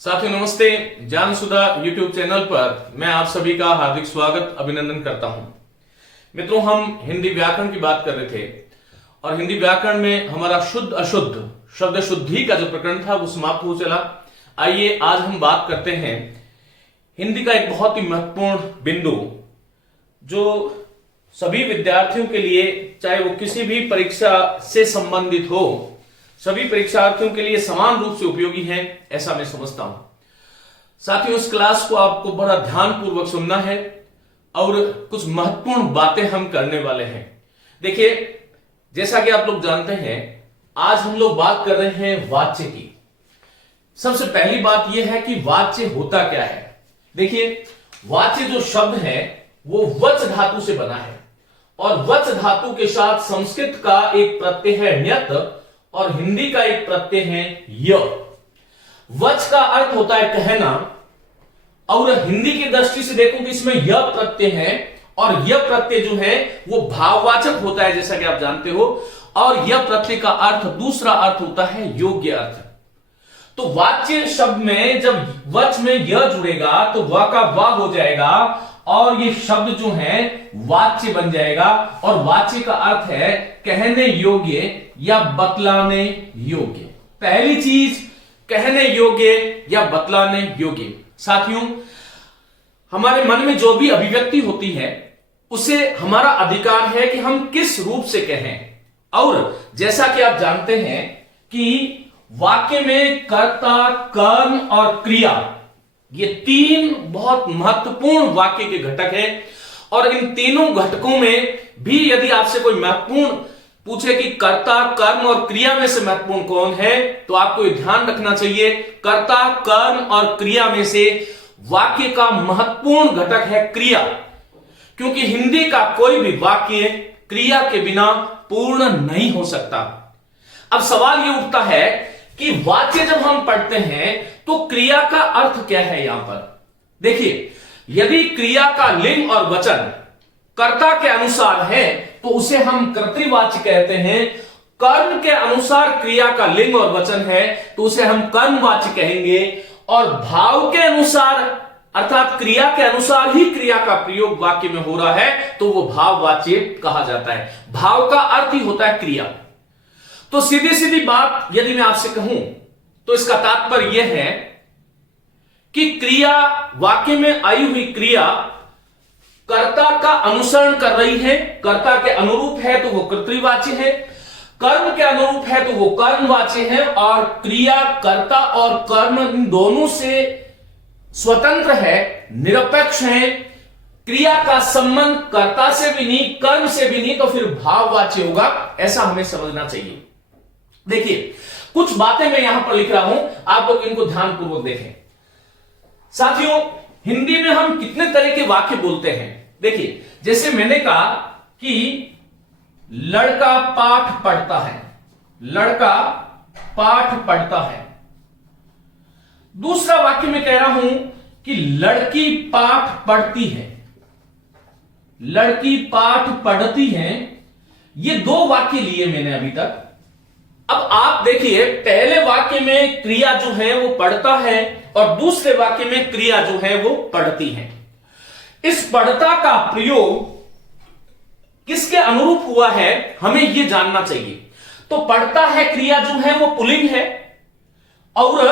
साथियों नमस्ते। Gyan Sudha YouTube channel पर मैं आप सभी का हार्दिक स्वागत अभिनंदन करता हूं। मित्रों, हम हिंदी व्याकरण की बात कर रहे थे और हिंदी व्याकरण में हमारा शुद्ध अशुद्ध शब्द शुद्धि का जो प्रकरण था वो समाप्त हो चला। आइए आज हम बात करते हैं हिंदी का एक बहुत ही महत्वपूर्ण बिंदु जो सभी विद्यार्थियों के लिए, चाहे वो किसी भी परीक्षा से संबंधित हो, सभी परीक्षार्थियों के लिए समान रूप से उपयोगी है, ऐसा मैं समझता हूं। साथियों, इस क्लास को आपको बड़ा ध्यानपूर्वक सुनना है और कुछ महत्वपूर्ण बातें हम करने वाले हैं। देखिए, जैसा कि आप लोग जानते हैं, आज हम लोग बात कर रहे हैं वाच्य की। सबसे पहली बात यह है कि वाच्य होता क्या है। देखिए, वाच्य जो शब्द है वो वच धातु से बना है और वच धातु के साथ संस्कृत का एक प्रत्यय है ण्यत और हिंदी का एक प्रत्यय है य। वच का अर्थ होता है कहना और हिंदी की दृष्टि से देखो कि इसमें य प्रत्यय है और यह प्रत्यय जो है वो भाववाचक होता है, जैसा कि आप जानते हो। और यह प्रत्यय का अर्थ, दूसरा अर्थ होता है योग्य अर्थ। तो वाच्य शब्द में जब वच में यह जुड़ेगा तो व का वा हो जाएगा और ये शब्द जो है वाच्य बन जाएगा। और वाच्य का अर्थ है कहने योग्य या बतलाने योग्य। पहली चीज, कहने योग्य या बतलाने योग्य। साथियों, हमारे मन में जो भी अभिव्यक्ति होती है उसे हमारा अधिकार है कि हम किस रूप से कहें। और जैसा कि आप जानते हैं कि वाक्य में कर्ता, कर्म और क्रिया, ये तीन बहुत महत्वपूर्ण वाक्य के घटक हैं। और इन तीनों घटकों में भी यदि आपसे कोई महत्वपूर्ण पूछे कि कर्ता, कर्म और क्रिया में से महत्वपूर्ण कौन है, तो आपको ये ध्यान रखना चाहिए, कर्ता, कर्म और क्रिया में से वाक्य का महत्वपूर्ण घटक है क्रिया। क्योंकि हिंदी का कोई भी वाक्य क्रिया के बिना पूर्ण नहीं हो सकता। अब सवाल ये उठता है कि वाच्य जब हम पढ़ते हैं तो क्रिया का अर्थ क्या है यहां पर। देखिए, यदि क्रिया का लिंग और वचन कर्ता के अनुसार है तो उसे हम कर्तृवाच्य कहते हैं। कर्म के अनुसार क्रिया का लिंग और वचन है तो उसे हम कर्मवाच्य कहेंगे। और भाव के अनुसार अर्थात क्रिया के अनुसार ही क्रिया का प्रयोग वाक्य में हो रहा है तो वो भाववाच्य कहा जाता है। भाव का अर्थ ही होता है क्रिया। तो सीधी सीधी बात यदि मैं आपसे कहूं तो इसका तात्पर्य यह है कि क्रिया, वाक्य में आई हुई क्रिया कर्ता का अनुसरण कर रही है, कर्ता के अनुरूप है तो वो कर्तृवाच्य है, कर्म के अनुरूप है तो वो कर्मवाच्य है। और क्रिया कर्ता और कर्म इन दोनों से स्वतंत्र है, निरपेक्ष है। क्रिया का संबंध कर्ता से भी नहीं, कर्म से भी नहीं, तो फिर भाववाच्य होगा, ऐसा हमें समझना चाहिए। देखिए, कुछ बातें मैं यहां पर लिख रहा हूं, आप लोग इनको ध्यानपूर्वक देखें। साथियों, हिंदी में हम कितने तरह के वाक्य बोलते हैं। देखिए, जैसे मैंने कहा कि लड़का पाठ पढ़ता है, लड़का पाठ पढ़ता है। दूसरा वाक्य में कह रहा हूं कि लड़की पाठ पढ़ती है, लड़की पाठ पढ़ती है। ये दो वाक्य लिए मैंने अभी तक। अब आप देखिए, पहले वाक्य में क्रिया जो है वो पढ़ता है और दूसरे वाक्य में क्रिया जो है वो पढ़ती है। इस पढ़ता का प्रयोग किसके अनुरूप हुआ है हमें यह जानना चाहिए। तो पढ़ता है क्रिया जो है वो पुल्लिंग है और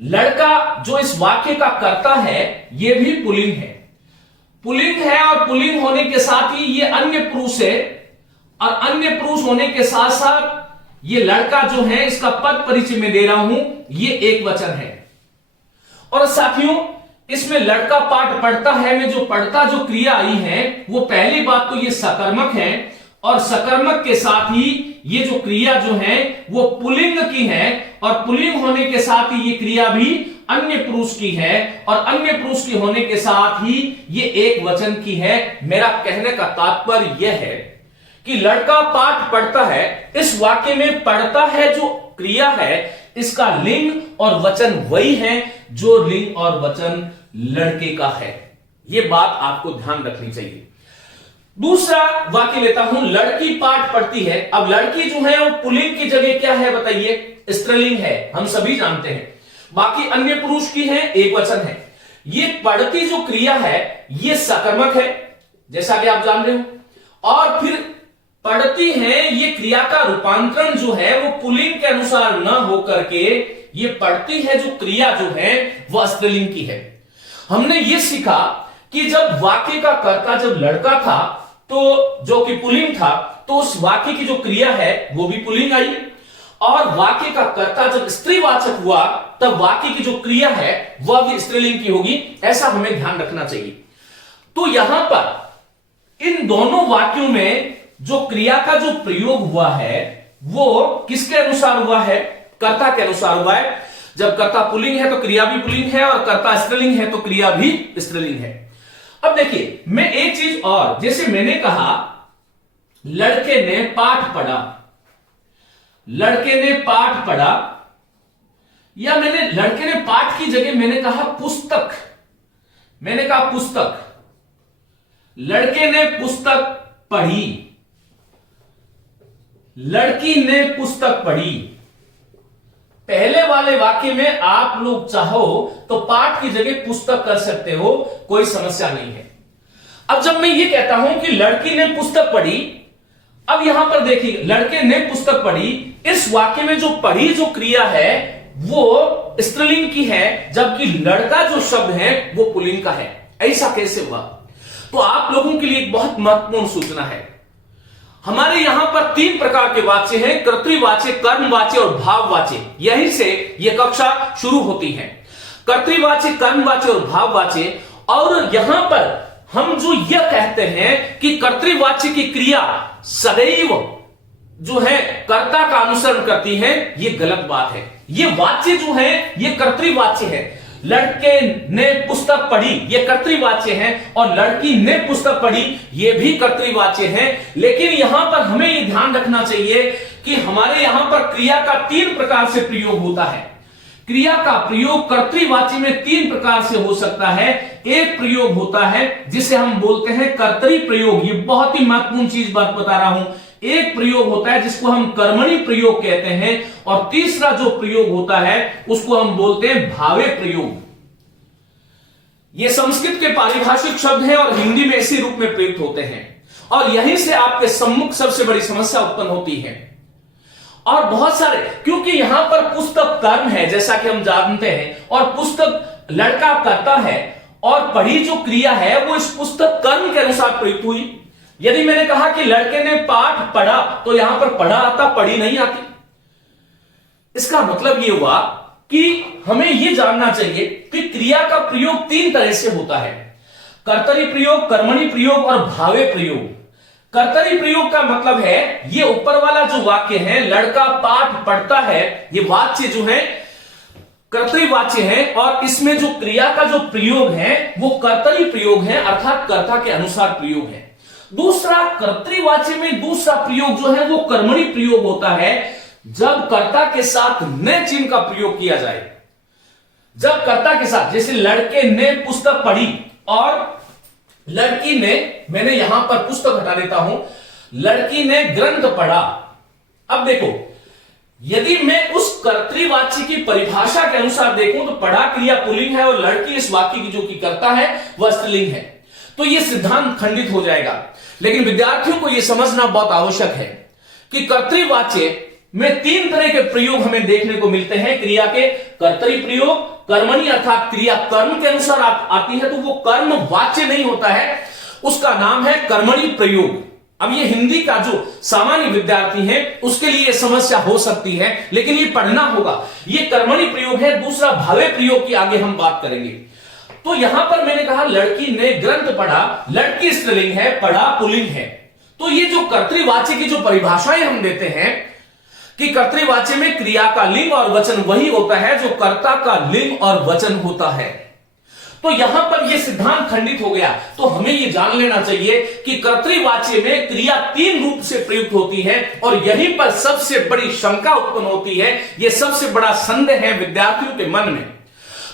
लड़का जो इस वाक्य का कर्ता है ये भी पुल्लिंग है। पुल्लिंग है और पुल्लिंग होने के साथ ही ये अन्य पुरुष है और अन्य पुरुष होने के साथ साथ ये लड़का जो है, इसका पद परिचय में दे रहा हूं, ये एक वचन है। और साथियों, इसमें लड़का पाठ पढ़ता है में जो पढ़ता जो क्रिया आई है वो पहली बात तो ये सकर्मक है और सकर्मक के साथ ही ये जो क्रिया जो है वो पुल्लिंग की है और पुल्लिंग होने के साथ ही ये क्रिया भी अन्य पुरुष की है और अन्य पुरुष की होने के साथ ही ये एक वचन की है। मेरा कहने का तात्पर्य यह है कि लड़का पाठ पढ़ता है, इस वाक्य में पढ़ता है जो क्रिया है, इसका लिंग और वचन वही है जो लिंग और वचन लड़के का है। यह बात आपको ध्यान रखनी चाहिए। दूसरा वाक्य लेता हूं, लड़की पाठ पढ़ती है। अब लड़की जो है वो पुल्लिंग की जगह क्या है बताइए, स्त्रीलिंग है, हम सभी जानते हैं। बाकी अन्य पुरुष की है, एक वचन है। ये पढ़ती जो क्रिया है ये सकर्मक है, जैसा कि आप जान रहे हो। और फिर पढ़ती है, ये क्रिया का रूपांतरण जो है वो पुल्लिंग के अनुसार न होकर के ये पढ़ती है जो क्रिया जो है वह स्त्रीलिंग की है। हमने ये सीखा कि जब वाक्य का कर्ता जब लड़का था तो जो कि पुल्लिंग था, तो उस वाक्य की जो क्रिया है वो भी पुल्लिंग आई, और वाक्य का कर्ता जब स्त्रीवाचक हुआ तब वाक्य की जो क्रिया है वह भी स्त्रीलिंग की होगी। ऐसा हमें ध्यान रखना चाहिए। तो यहां पर इन दोनों वाक्यों में जो क्रिया का जो प्रयोग हुआ है वो किसके अनुसार हुआ है? कर्ता के अनुसार हुआ है। जब कर्ता पुल्लिंग है तो क्रिया भी पुल्लिंग है, और कर्ता स्त्रीलिंग है तो क्रिया भी स्त्रीलिंग है। अब देखिए, मैं एक चीज और, जैसे मैंने कहा लड़के ने पाठ पढ़ा, लड़के ने पाठ पढ़ा, या मैंने लड़के ने पाठ की जगह मैंने कहा पुस्तक, मैंने कहा पुस्तक, लड़के ने पुस्तक पढ़ी, लड़की ने पुस्तक पढ़ी। पहले वाले वाक्य में आप लोग चाहो तो पाठ की जगह पुस्तक कर सकते हो, कोई समस्या नहीं है। अब जब मैं ये कहता हूं कि लड़की ने पुस्तक पढ़ी, अब यहां पर देखिए लड़के ने पुस्तक पढ़ी, इस वाक्य में जो पढ़ी जो क्रिया है वो स्त्रीलिंग की है, जबकि लड़का जो शब्द है वो पुल्लिंग का है। ऐसा कैसे हुआ? तो आप लोगों के लिए एक बहुत महत्वपूर्ण सूचना है। हमारे यहां पर 3 प्रकार के वाच्य हैं, कर्तृवाच्य, कर्मवाच्य और भाववाच्य। यहीं से यह कक्षा शुरू होती है। कर्तृवाच्य, कर्मवाच्य और भाववाच्य। और यहां पर हम जो यह कहते हैं कि कर्तृवाच्य की क्रिया सदैव जो है कर्ता का अनुसरण करती है, यह गलत बात है। यह वाच्य जो है यह कर्तृवाच्य है। लड़के ने पुस्तक पढ़ी यह कर्तृवाच्य है, और लड़की ने पुस्तक पढ़ी यह भी कर्तृवाच्य है। लेकिन यहां पर हमें यह ध्यान रखना चाहिए कि हमारे यहां पर क्रिया का 3 प्रकार से प्रयोग होता है। क्रिया का प्रयोग कर्तृवाच्य में 3 प्रकार से हो सकता है। एक प्रयोग होता है जिसे हम बोलते हैं कर्तरी प्रयोग, ये बहुत ही महत्वपूर्ण चीज बात बता रहा हूं। एक प्रयोग होता है जिसको हम कर्मणी प्रयोग कहते हैं, और तीसरा जो प्रयोग होता है उसको हम बोलते हैं भावे प्रयोग। ये संस्कृत के पारिभाषिक शब्द हैं और हिंदी में इसी रूप में प्रयुक्त होते हैं, और यहीं से आपके सम्मुख सबसे बड़ी समस्या उत्पन्न होती है। और बहुत सारे, क्योंकि यहां पर पुस्तक कर्म है जैसा कि हम जानते हैं, और पुस्तक लड़का करता है, और पढ़ी जो क्रिया है वो इस पुस्तक कर्म के अनुसार प्रयुक्त हुई। यदि मैंने कहा कि लड़के ने पाठ पढ़ा तो यहां पर पढ़ा आता, पढ़ी नहीं आती। इसका मतलब यह हुआ कि हमें यह जानना चाहिए कि क्रिया का प्रयोग 3 तरह से होता है। कर्तरी प्रयोग, कर्मणी प्रयोग और भावे प्रयोग। कर्तरी प्रयोग का मतलब है ये ऊपर वाला जो वाक्य है, लड़का पाठ पढ़ता है, ये वाच्य जो है कर्तृवाच्य है, और इसमें जो क्रिया का जो प्रयोग है वो कर्तरी प्रयोग है, अर्थात कर्ता के अनुसार प्रयोग है। दूसरा कर्तृवाच्य में दूसरा प्रयोग जो है वो कर्मणी प्रयोग होता है, जब कर्ता के साथ न चिन्ह का प्रयोग किया जाए। जब कर्ता के साथ, जैसे लड़के ने पुस्तक पढ़ी और लड़की ने, मैंने यहां पर पुस्तक हटा देता हूं, लड़की ने ग्रंथ पढ़ा। अब देखो, यदि मैं उस कर्तृवाच्य की परिभाषा के अनुसार देखूं तो पढ़ा क्रिया पुल्लिंग है और लड़की इस वाक्य की जो कि करता है वह स्त्रीलिंग है, तो यह सिद्धांत खंडित हो जाएगा। लेकिन विद्यार्थियों को यह समझना बहुत आवश्यक है कि कर्तृवाच्य में 3 तरह के प्रयोग हमें देखने को मिलते हैं क्रिया के। कर्तरी प्रयोग, कर्मणी अर्थात क्रिया कर्म के अनुसार आती है तो वो कर्म वाच्य नहीं होता है, उसका नाम है कर्मणी प्रयोग। अब ये हिंदी का जो सामान्य विद्यार्थी है उसके लिए समस्या हो सकती है, लेकिन ये पढ़ना होगा। ये कर्मणी प्रयोग है। दूसरा भावे प्रयोग की आगे हम बात करेंगे। तो यहां पर मैंने कहा लड़की ने ग्रंथ पढ़ा, लड़की स्त्रीलिंग है, पढ़ा पुल्लिंग है। तो ये जो कर्तृवाच्य की जो परिभाषाएं हम देते हैं कि कर्तृवाच्य में क्रिया का लिंग और वचन वही होता है जो कर्ता का लिंग और वचन होता है। तो यहां पर यह सिद्धांत खंडित हो गया। तो हमें यह जान लेना चाहिए कि कर्तृवाच्य में क्रिया 3 रूप से प्रयुक्त होती है, और यहीं पर सबसे बड़ी शंका उत्पन्न होती है। यह सबसे बड़ा संदेह है विद्यार्थियों के मन में,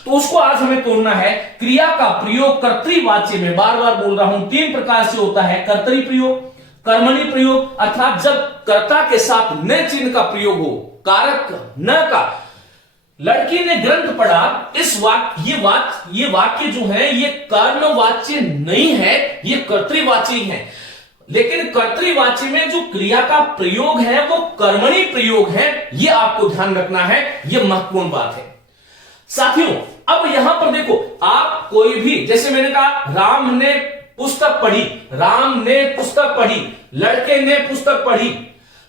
तो उसको आज हमें तोड़ना है। क्रिया का प्रयोग कर्तृवाच्य में, बार बार बोल रहा हूं, 3 प्रकार से होता है। कर्तरी प्रयोग, कर्मणी प्रयोग अर्थात जब कर्ता के साथ न चिन्ह का प्रयोग हो, कारक न का, लड़की ने ग्रंथ पढ़ा, ये वाक्य जो है ये कर्मवाच्य नहीं है, ये कर्तृवाची है। लेकिन कर्तृवाची में जो क्रिया का प्रयोग है वो कर्मणि प्रयोग है, ये आपको ध्यान रखना है, ये महत्वपूर्ण बात है साथियों। अब यहां पर देखो, आप कोई भी, जैसे मैंने कहा राम ने पुस्तक पढ़ी, राम ने पुस्तक पढ़ी, लड़के ने पुस्तक पढ़ी,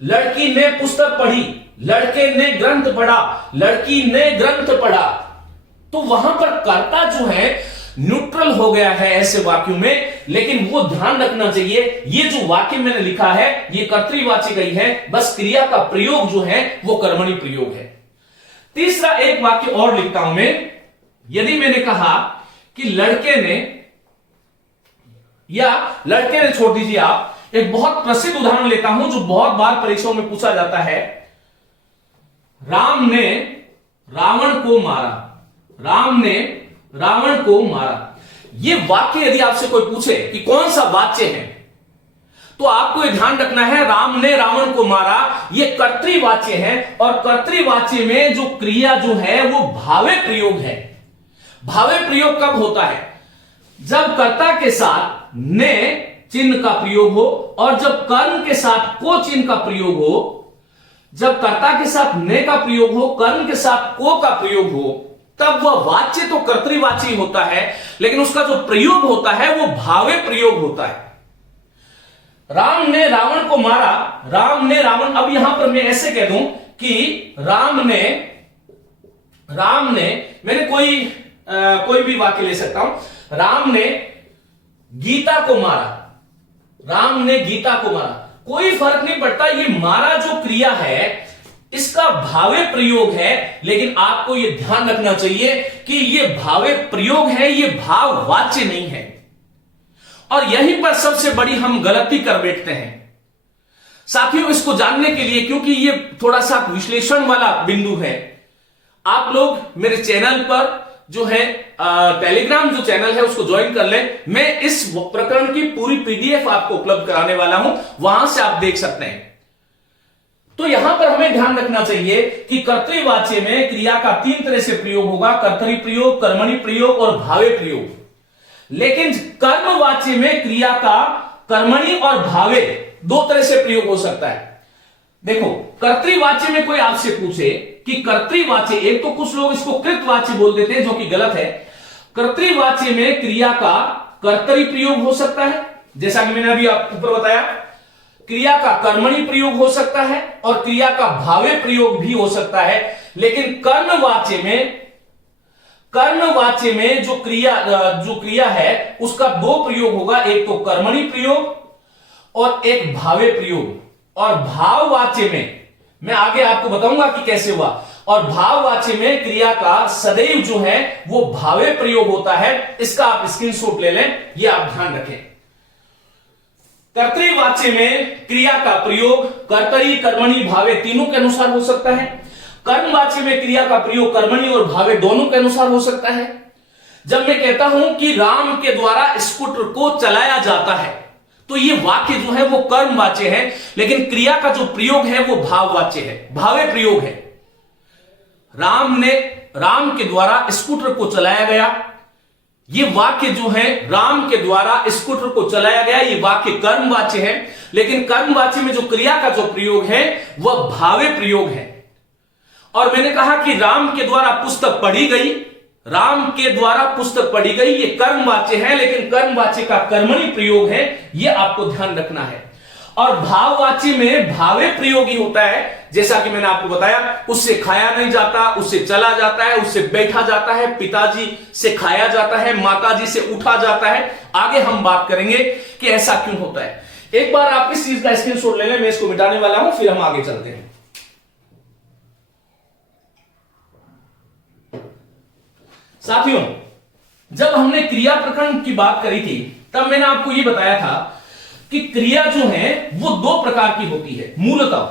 लड़की ने पुस्तक पढ़ी, लड़के ने ग्रंथ पढ़ा, लड़की ने ग्रंथ पढ़ा, तो वहां पर कर्ता जो है न्यूट्रल हो गया है ऐसे वाक्यों में। लेकिन वो ध्यान रखना चाहिए, ये जो वाक्य मैंने लिखा है ये कर्तृवाची गई है, बस क्रिया का प्रयोग जो है वो कर्मणि प्रयोग है। तीसरा एक वाक्य और लिखता हूं मैं, यदि मैंने कहा कि लड़के ने, या लड़के ने छोड़ दीजिए, आप एक बहुत प्रसिद्ध उदाहरण लेता हूं जो बहुत बार परीक्षाओं में पूछा जाता है, राम ने रावण को मारा, राम ने रावण को मारा। यह वाक्य यदि आपसे कोई पूछे कि कौन सा वाच्य है, तो आपको यह ध्यान रखना है राम ने रावण को मारा, यह कर्तृवाच्य है, और कर्तृवाच्य में जो क्रिया जो है वो भावे प्रयोग है। भावे प्रयोग कब होता है? जब कर्ता के साथ ने चिन्ह का प्रयोग हो, और जब कर्म के साथ को चिन्ह का प्रयोग हो। जब कर्ता के साथ ने का प्रयोग हो, कर्म के साथ को का प्रयोग हो, तब वह वाच्य तो कर्तृवाची होता है, लेकिन उसका जो प्रयोग होता है वो भावे प्रयोग होता है। राम ने रावण को मारा, राम ने रावण, अब यहां पर मैं ऐसे कह दूं कि राम ने, मैंने कोई भी वाक्य ले सकता हूं, राम ने गीता को मारा, राम ने गीता को मारा, कोई फर्क नहीं पड़ता, ये मारा जो क्रिया है इसका भावे प्रयोग है। लेकिन आपको यह ध्यान रखना चाहिए कि यह भावे प्रयोग है, यह भाव वाच्य नहीं है। और यहीं पर सबसे बड़ी हम गलती कर बैठते हैं साथियों, इसको जानने के लिए, क्योंकि यह थोड़ा सा विश्लेषण वाला बिंदु है। आप लोग मेरे चैनल पर जो है टेलीग्राम जो चैनल है उसको ज्वाइन कर लें, मैं इस प्रकरण की पूरी पीडीएफ आपको उपलब्ध कराने वाला हूं, वहां से आप देख सकते हैं। तो यहां पर हमें ध्यान रखना चाहिए कि कर्तृवाच्य में क्रिया का 3 तरह से प्रयोग होगा, कर्तरी प्रयोग, कर्मणि प्रयोग और भावे प्रयोग। लेकिन कर्मवाच्य में क्रिया का कर्मणि और भावे 2 तरह से प्रयोग हो सकता है। देखो, कर्तृवाच्य में कोई आपसे पूछे कि कर्तृवाच्य, एक तो कुछ लोग इसको कृतवाच्य बोल देते हैं जो कि गलत है। कर्तृवाच्य में क्रिया का कर्तरी प्रयोग हो सकता है, जैसा कि मैंने अभी आपको ऊपर बताया, क्रिया का कर्मणि प्रयोग हो सकता है और क्रिया का भावे प्रयोग भी हो सकता है। लेकिन कर्मवाच्य में जो क्रिया है उसका 2 प्रयोग होगा, एक तो कर्मणि प्रयोग और एक भावे प्रयोग। और भाववाच्य में मैं आगे आपको बताऊंगा कि कैसे हुआ। और भाववाच्य में क्रिया का सदैव जो है वो भावे प्रयोग होता है, इसका आप स्क्रीनशॉट ले लें, ये आप ध्यान रखें। कर्तृवाच्य में क्रिया का प्रयोग कर्तरी, कर्मणि, भावे तीनों के अनुसार हो सकता है। कर्मवाच्य में क्रिया का प्रयोग कर्मणि और भावे दोनों के अनुसार हो सकता है। जब मैं कहता हूं कि राम के द्वारा स्कूटर को चलाया जाता है, तो ये वाक्य जो है वो कर्मवाच्य है, लेकिन क्रिया का जो प्रयोग है वो भाववाच्य है, भावे प्रयोग है। राम के द्वारा स्कूटर को चलाया गया, ये वाक्य जो है राम के द्वारा स्कूटर को चलाया गया, ये वाक्य कर्मवाच्य है। लेकिन कर्मवाच्य में जो क्रिया का जो प्रयोग है वह भावे प्रयोग है। और मैंने कहा कि राम के द्वारा पुस्तक पढ़ी गई, राम के द्वारा पुस्तक पढ़ी गई, ये कर्मवाच्य है, लेकिन कर्मवाच्य का कर्मणि प्रयोग है, यह आपको ध्यान रखना है। और भाववाच्य में भावे प्रयोग ही होता है, जैसा कि मैंने आपको बताया, उससे खाया नहीं जाता, उससे चला जाता है, उससे बैठा जाता है, पिताजी से खाया जाता है, माताजी से उठा जाता है। आगे हम बात करेंगे कि ऐसा क्यों होता है। एक बार आप इस चीज का स्क्रीनशॉट ले लें, मैं इसको मिटाने वाला हूं, फिर हम आगे चलते हैं। साथियों, जब हमने क्रिया प्रकरण की बात करी थी तब मैंने आपको यह बताया था कि क्रिया जो है वो 2 प्रकार की होती है मूलतः।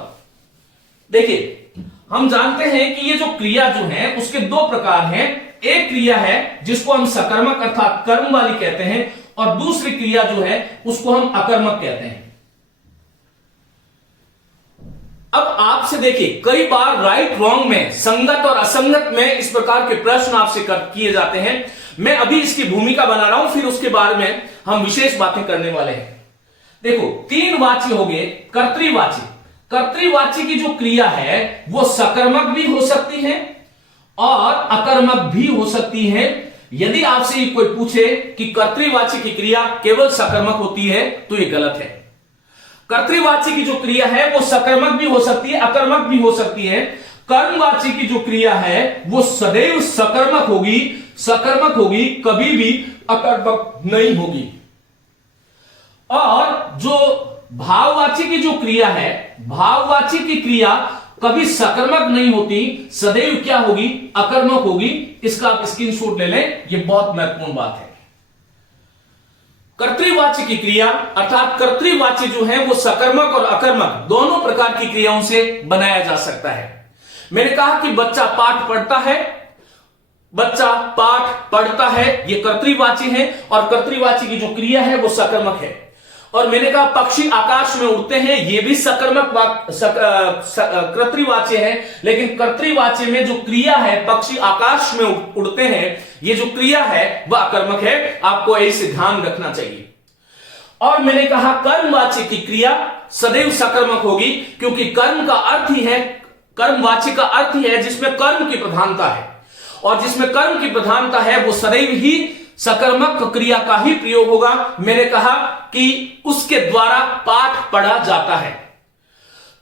देखिए, हम जानते हैं कि ये जो क्रिया जो है उसके 2 प्रकार हैं। एक क्रिया है जिसको हम सकर्मक अर्थात कर्म वाली कहते हैं, और दूसरी क्रिया जो है उसको हम अकर्मक कहते हैं। अब आपसे देखिए, कई बार राइट रॉन्ग में, संगत और असंगत में इस प्रकार के प्रश्न आपसे किए जाते हैं। मैं अभी इसकी भूमिका बना रहा हूं, फिर उसके बारे में हम विशेष बातें करने वाले हैं। देखो, तीन वाच्य हो गए। कर्तृवाची, कर्तृवाची की जो क्रिया है वो सकर्मक भी हो सकती है और अकर्मक भी हो सकती है। यदि आपसे कोई पूछे कि कर्तृवाची की क्रिया केवल सकर्मक होती है तो यह गलत है। कर्तृवाची की जो क्रिया है वो सकर्मक भी हो सकती है, अकर्मक भी हो सकती है। कर्मवाची की जो क्रिया है वो सदैव सकर्मक होगी, सकर्मक होगी, कभी भी अकर्मक नहीं होगी। और जो भाववाची की जो क्रिया है, भाववाची की क्रिया कभी सकर्मक नहीं होती, सदैव क्या होगी, अकर्मक होगी। इसका आप स्क्रीनशॉट ले लें, यह बहुत महत्वपूर्ण बात है। कर्तृवाची की क्रिया अर्थात कर्तृवाची जो है वो सकर्मक और अकर्मक दोनों प्रकार की क्रियाओं से बनाया जा सकता है। मैंने कहा कि बच्चा पाठ पढ़ता है, बच्चा पाठ पढ़ता है, ये कर्तृवाची है, और कर्तृवाची की जो क्रिया है वो सकर्मक है। और मैंने कहा पक्षी आकाश में उड़ते हैं, ये भी सकर्मक कर्तृवाच्य है, लेकिन कर्तृवाच्य में जो क्रिया है, पक्षी आकाश में उड़ते हैं, ये जो क्रिया है वह अकर्मक है। आपको ऐसे ध्यान रखना चाहिए। और मैंने कहा कर्मवाच्य की क्रिया सदैव सकर्मक होगी, क्योंकि कर्म का अर्थ ही है, कर्मवाच्य का अर्थ ही है जिसमें कर्म की प्रधानता है, और जिसमें कर्म की प्रधानता है वो सदैव ही सकर्मक क्रिया का ही प्रयोग होगा। मैंने कहा कि उसके द्वारा पाठ पढ़ा जाता है,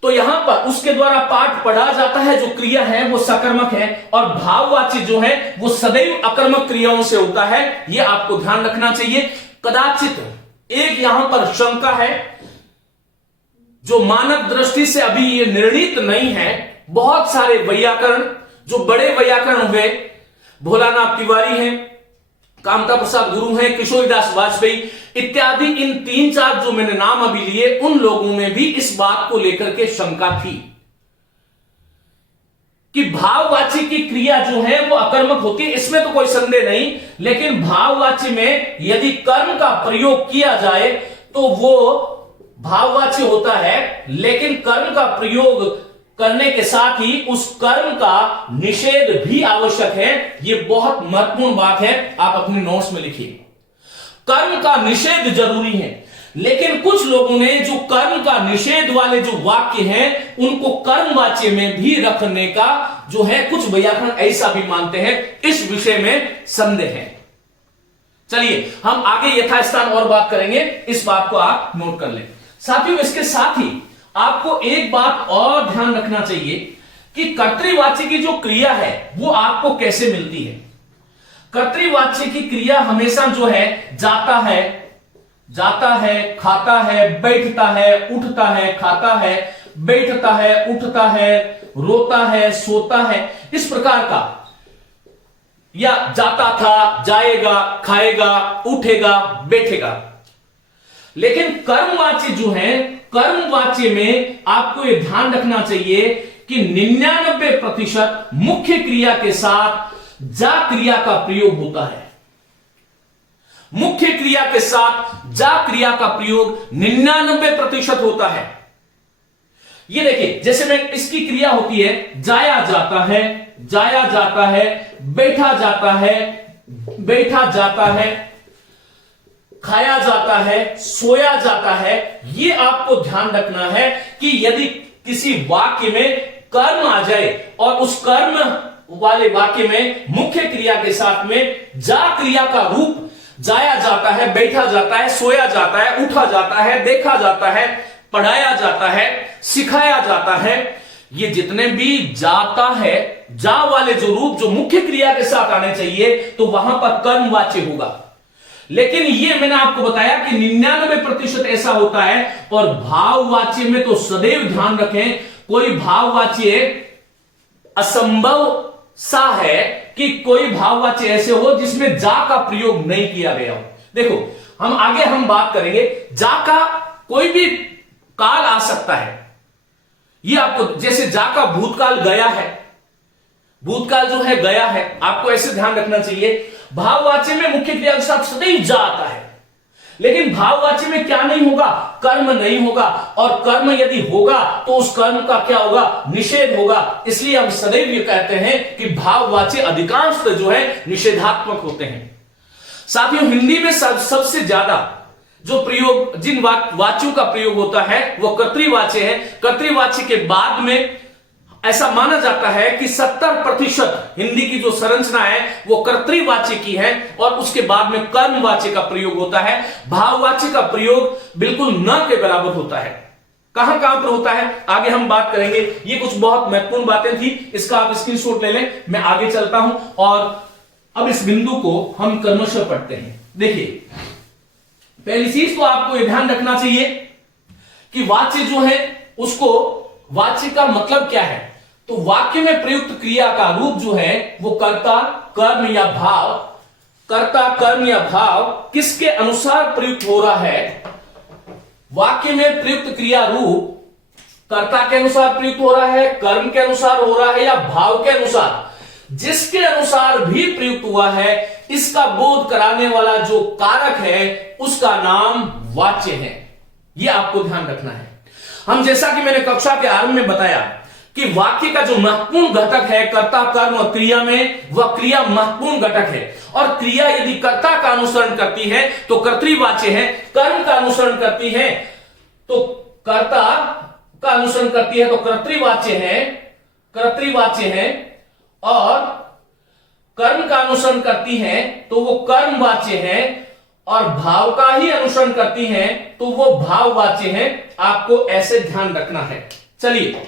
तो यहां पर उसके द्वारा पाठ पढ़ा जाता है, जो क्रिया है वो सकर्मक है, और भाववाची जो है वो सदैव अकर्मक क्रियाओं से होता है। यह आपको ध्यान रखना चाहिए। कदाचित एक यहां पर शंका है जो मानव दृष्टि से अभी ये निर्णीत नहीं है। बहुत सारे वैयाकरण, जो बड़े वैयाकरण हुए, भोलानाथ तिवारी हैं, कामता प्रसाद गुरु हैं, किशोरीदास वाजपेयी इत्यादि, इन तीन चार जो मैंने नाम अभी लिए, उन लोगों में भी इस बात को लेकर के शंका थी कि भाववाची की क्रिया जो है वो अकर्मक होती है। इसमें तो कोई संदेह नहीं, लेकिन भाववाची में यदि कर्म का प्रयोग किया जाए तो वो भाववाची होता है, लेकिन कर्म का प्रयोग करने के साथ ही उस कर्म का निषेध भी आवश्यक है। यह बहुत महत्वपूर्ण बात है, आप अपने नोट्स में लिखिए। कर्म का निषेध जरूरी है, लेकिन कुछ लोगों ने जो कर्म का निषेध वाले जो वाक्य हैं उनको कर्मवाच्य में भी रखने का जो है, कुछ व्याकरण ऐसा भी मानते हैं। इस विषय में संदेह है। चलिए हम आगे यथास्थान और बात करेंगे, इस बात को आप नोट कर लें। साथियों, इसके साथ ही आपको एक बात और ध्यान रखना चाहिए कि कर्तृवाच्य की जो क्रिया है वो आपको कैसे मिलती है। कर्तृवाच्य की क्रिया हमेशा जो है जाता है, जाता है, खाता है, बैठता है, उठता है, खाता है, बैठता है, उठता है, रोता है, सोता है, इस प्रकार का, या जाता था, जाएगा, खाएगा, उठेगा, बैठेगा। लेकिन कर्मवाच्य जो है, कर्मवाच्य में आपको यह ध्यान रखना चाहिए कि 99% मुख्य क्रिया के साथ जा क्रिया का प्रयोग होता है। मुख्य क्रिया के साथ जा क्रिया का प्रयोग 99% होता है। ये देखिए, जैसे मैं इसकी क्रिया होती है, जाया जाता है, जाया जाता है, बैठा जाता है, बैठा जाता है, खाया जाता है, सोया जाता है। ये आपको ध्यान रखना है कि यदि किसी वाक्य में कर्म आ जाए और उस कर्म वाले वाक्य में मुख्य क्रिया के साथ में जा क्रिया का रूप, जाया जाता है, बैठा जाता है, सोया जाता है, उठा जाता है, देखा जाता है, पढ़ाया जाता है, सिखाया जाता है, ये जितने भी जाता है, जा वाले जो रूप जो मुख्य क्रिया के साथ आने चाहिए, तो वहां पर कर्मवाच्य होगा। लेकिन ये मैंने आपको बताया कि 99% ऐसा होता है। और भाववाच्य में तो सदैव ध्यान रखें, कोई भाववाच्य असंभव सा है कि कोई भाववाच्य ऐसे हो जिसमें जा का प्रयोग नहीं किया गया हो। देखो, हम आगे बात करेंगे, जा का कोई भी काल आ सकता है। ये आपको, जैसे जा का भूतकाल गया है, भूतकाल जो है गया है, आपको ऐसे ध्यान रखना चाहिए। भाववाच्य में मुख्य क्रिया के साथ सदैव जा आता है, लेकिन भाववाची में क्या नहीं होगा, कर्म नहीं होगा, और कर्म यदि होगा तो उस कर्म का क्या होगा, निषेध होगा। इसलिए हम सदैव ये कहते हैं कि भाववाची अधिकांश जो है निषेधात्मक होते हैं। साथियों, हिंदी में सबसे ज्यादा जो प्रयोग जिन वाच्यों का प्रयोग होता है वो कर्तृवाच्य है। कर्तृवाच्य के बाद में ऐसा माना जाता है कि 70% हिंदी की जो संरचना है वो कर्तृवाच्य की है, और उसके बाद में कर्मवाच्य का प्रयोग होता है। भाववाच्य का प्रयोग बिल्कुल न के बराबर होता है। कहां कहां पर होता है आगे हम बात करेंगे। ये कुछ बहुत महत्वपूर्ण बातें थी, इसका आप स्क्रीनशॉट ले लें। मैं आगे चलता हूं और अब इस बिंदु को हम क्रमशः पढ़ते हैं। देखिए, पहली चीज तो आपको यह ध्यान रखना चाहिए कि वाच्य जो है उसको, वाच्य का मतलब क्या है। तो वाक्य में प्रयुक्त क्रिया का रूप जो है वो कर्ता, कर्म या भाव, कर्ता, कर्म या भाव किसके अनुसार प्रयुक्त हो रहा है। वाक्य में प्रयुक्त क्रिया रूप कर्ता के अनुसार प्रयुक्त हो रहा है, कर्म के अनुसार हो रहा है या भाव के अनुसार, जिसके अनुसार भी प्रयुक्त हुआ है, इसका बोध कराने वाला जो कारक है उसका नाम वाच्य है। यह आपको ध्यान रखना है। हम जैसा कि मैंने कक्षा के आरंभ में बताया कि वाक्य का जो महत्वपूर्ण घटक है कर्ता, कर्म और क्रिया में, वह क्रिया महत्वपूर्ण घटक है। और क्रिया यदि कर्ता का अनुसरण करती है तो कर्तृवाच्य है, कर्म का अनुसरण करती है तो कर्ता का अनुसरण करती है तो कर्तृवाच्य है, कर्तृवाच्य है, और कर्म का अनुसरण करती है तो वो कर्मवाच्य है, और भाव का ही अनुसरण करती है तो वो भाववाच्य है। आपको ऐसे ध्यान रखना है। चलिए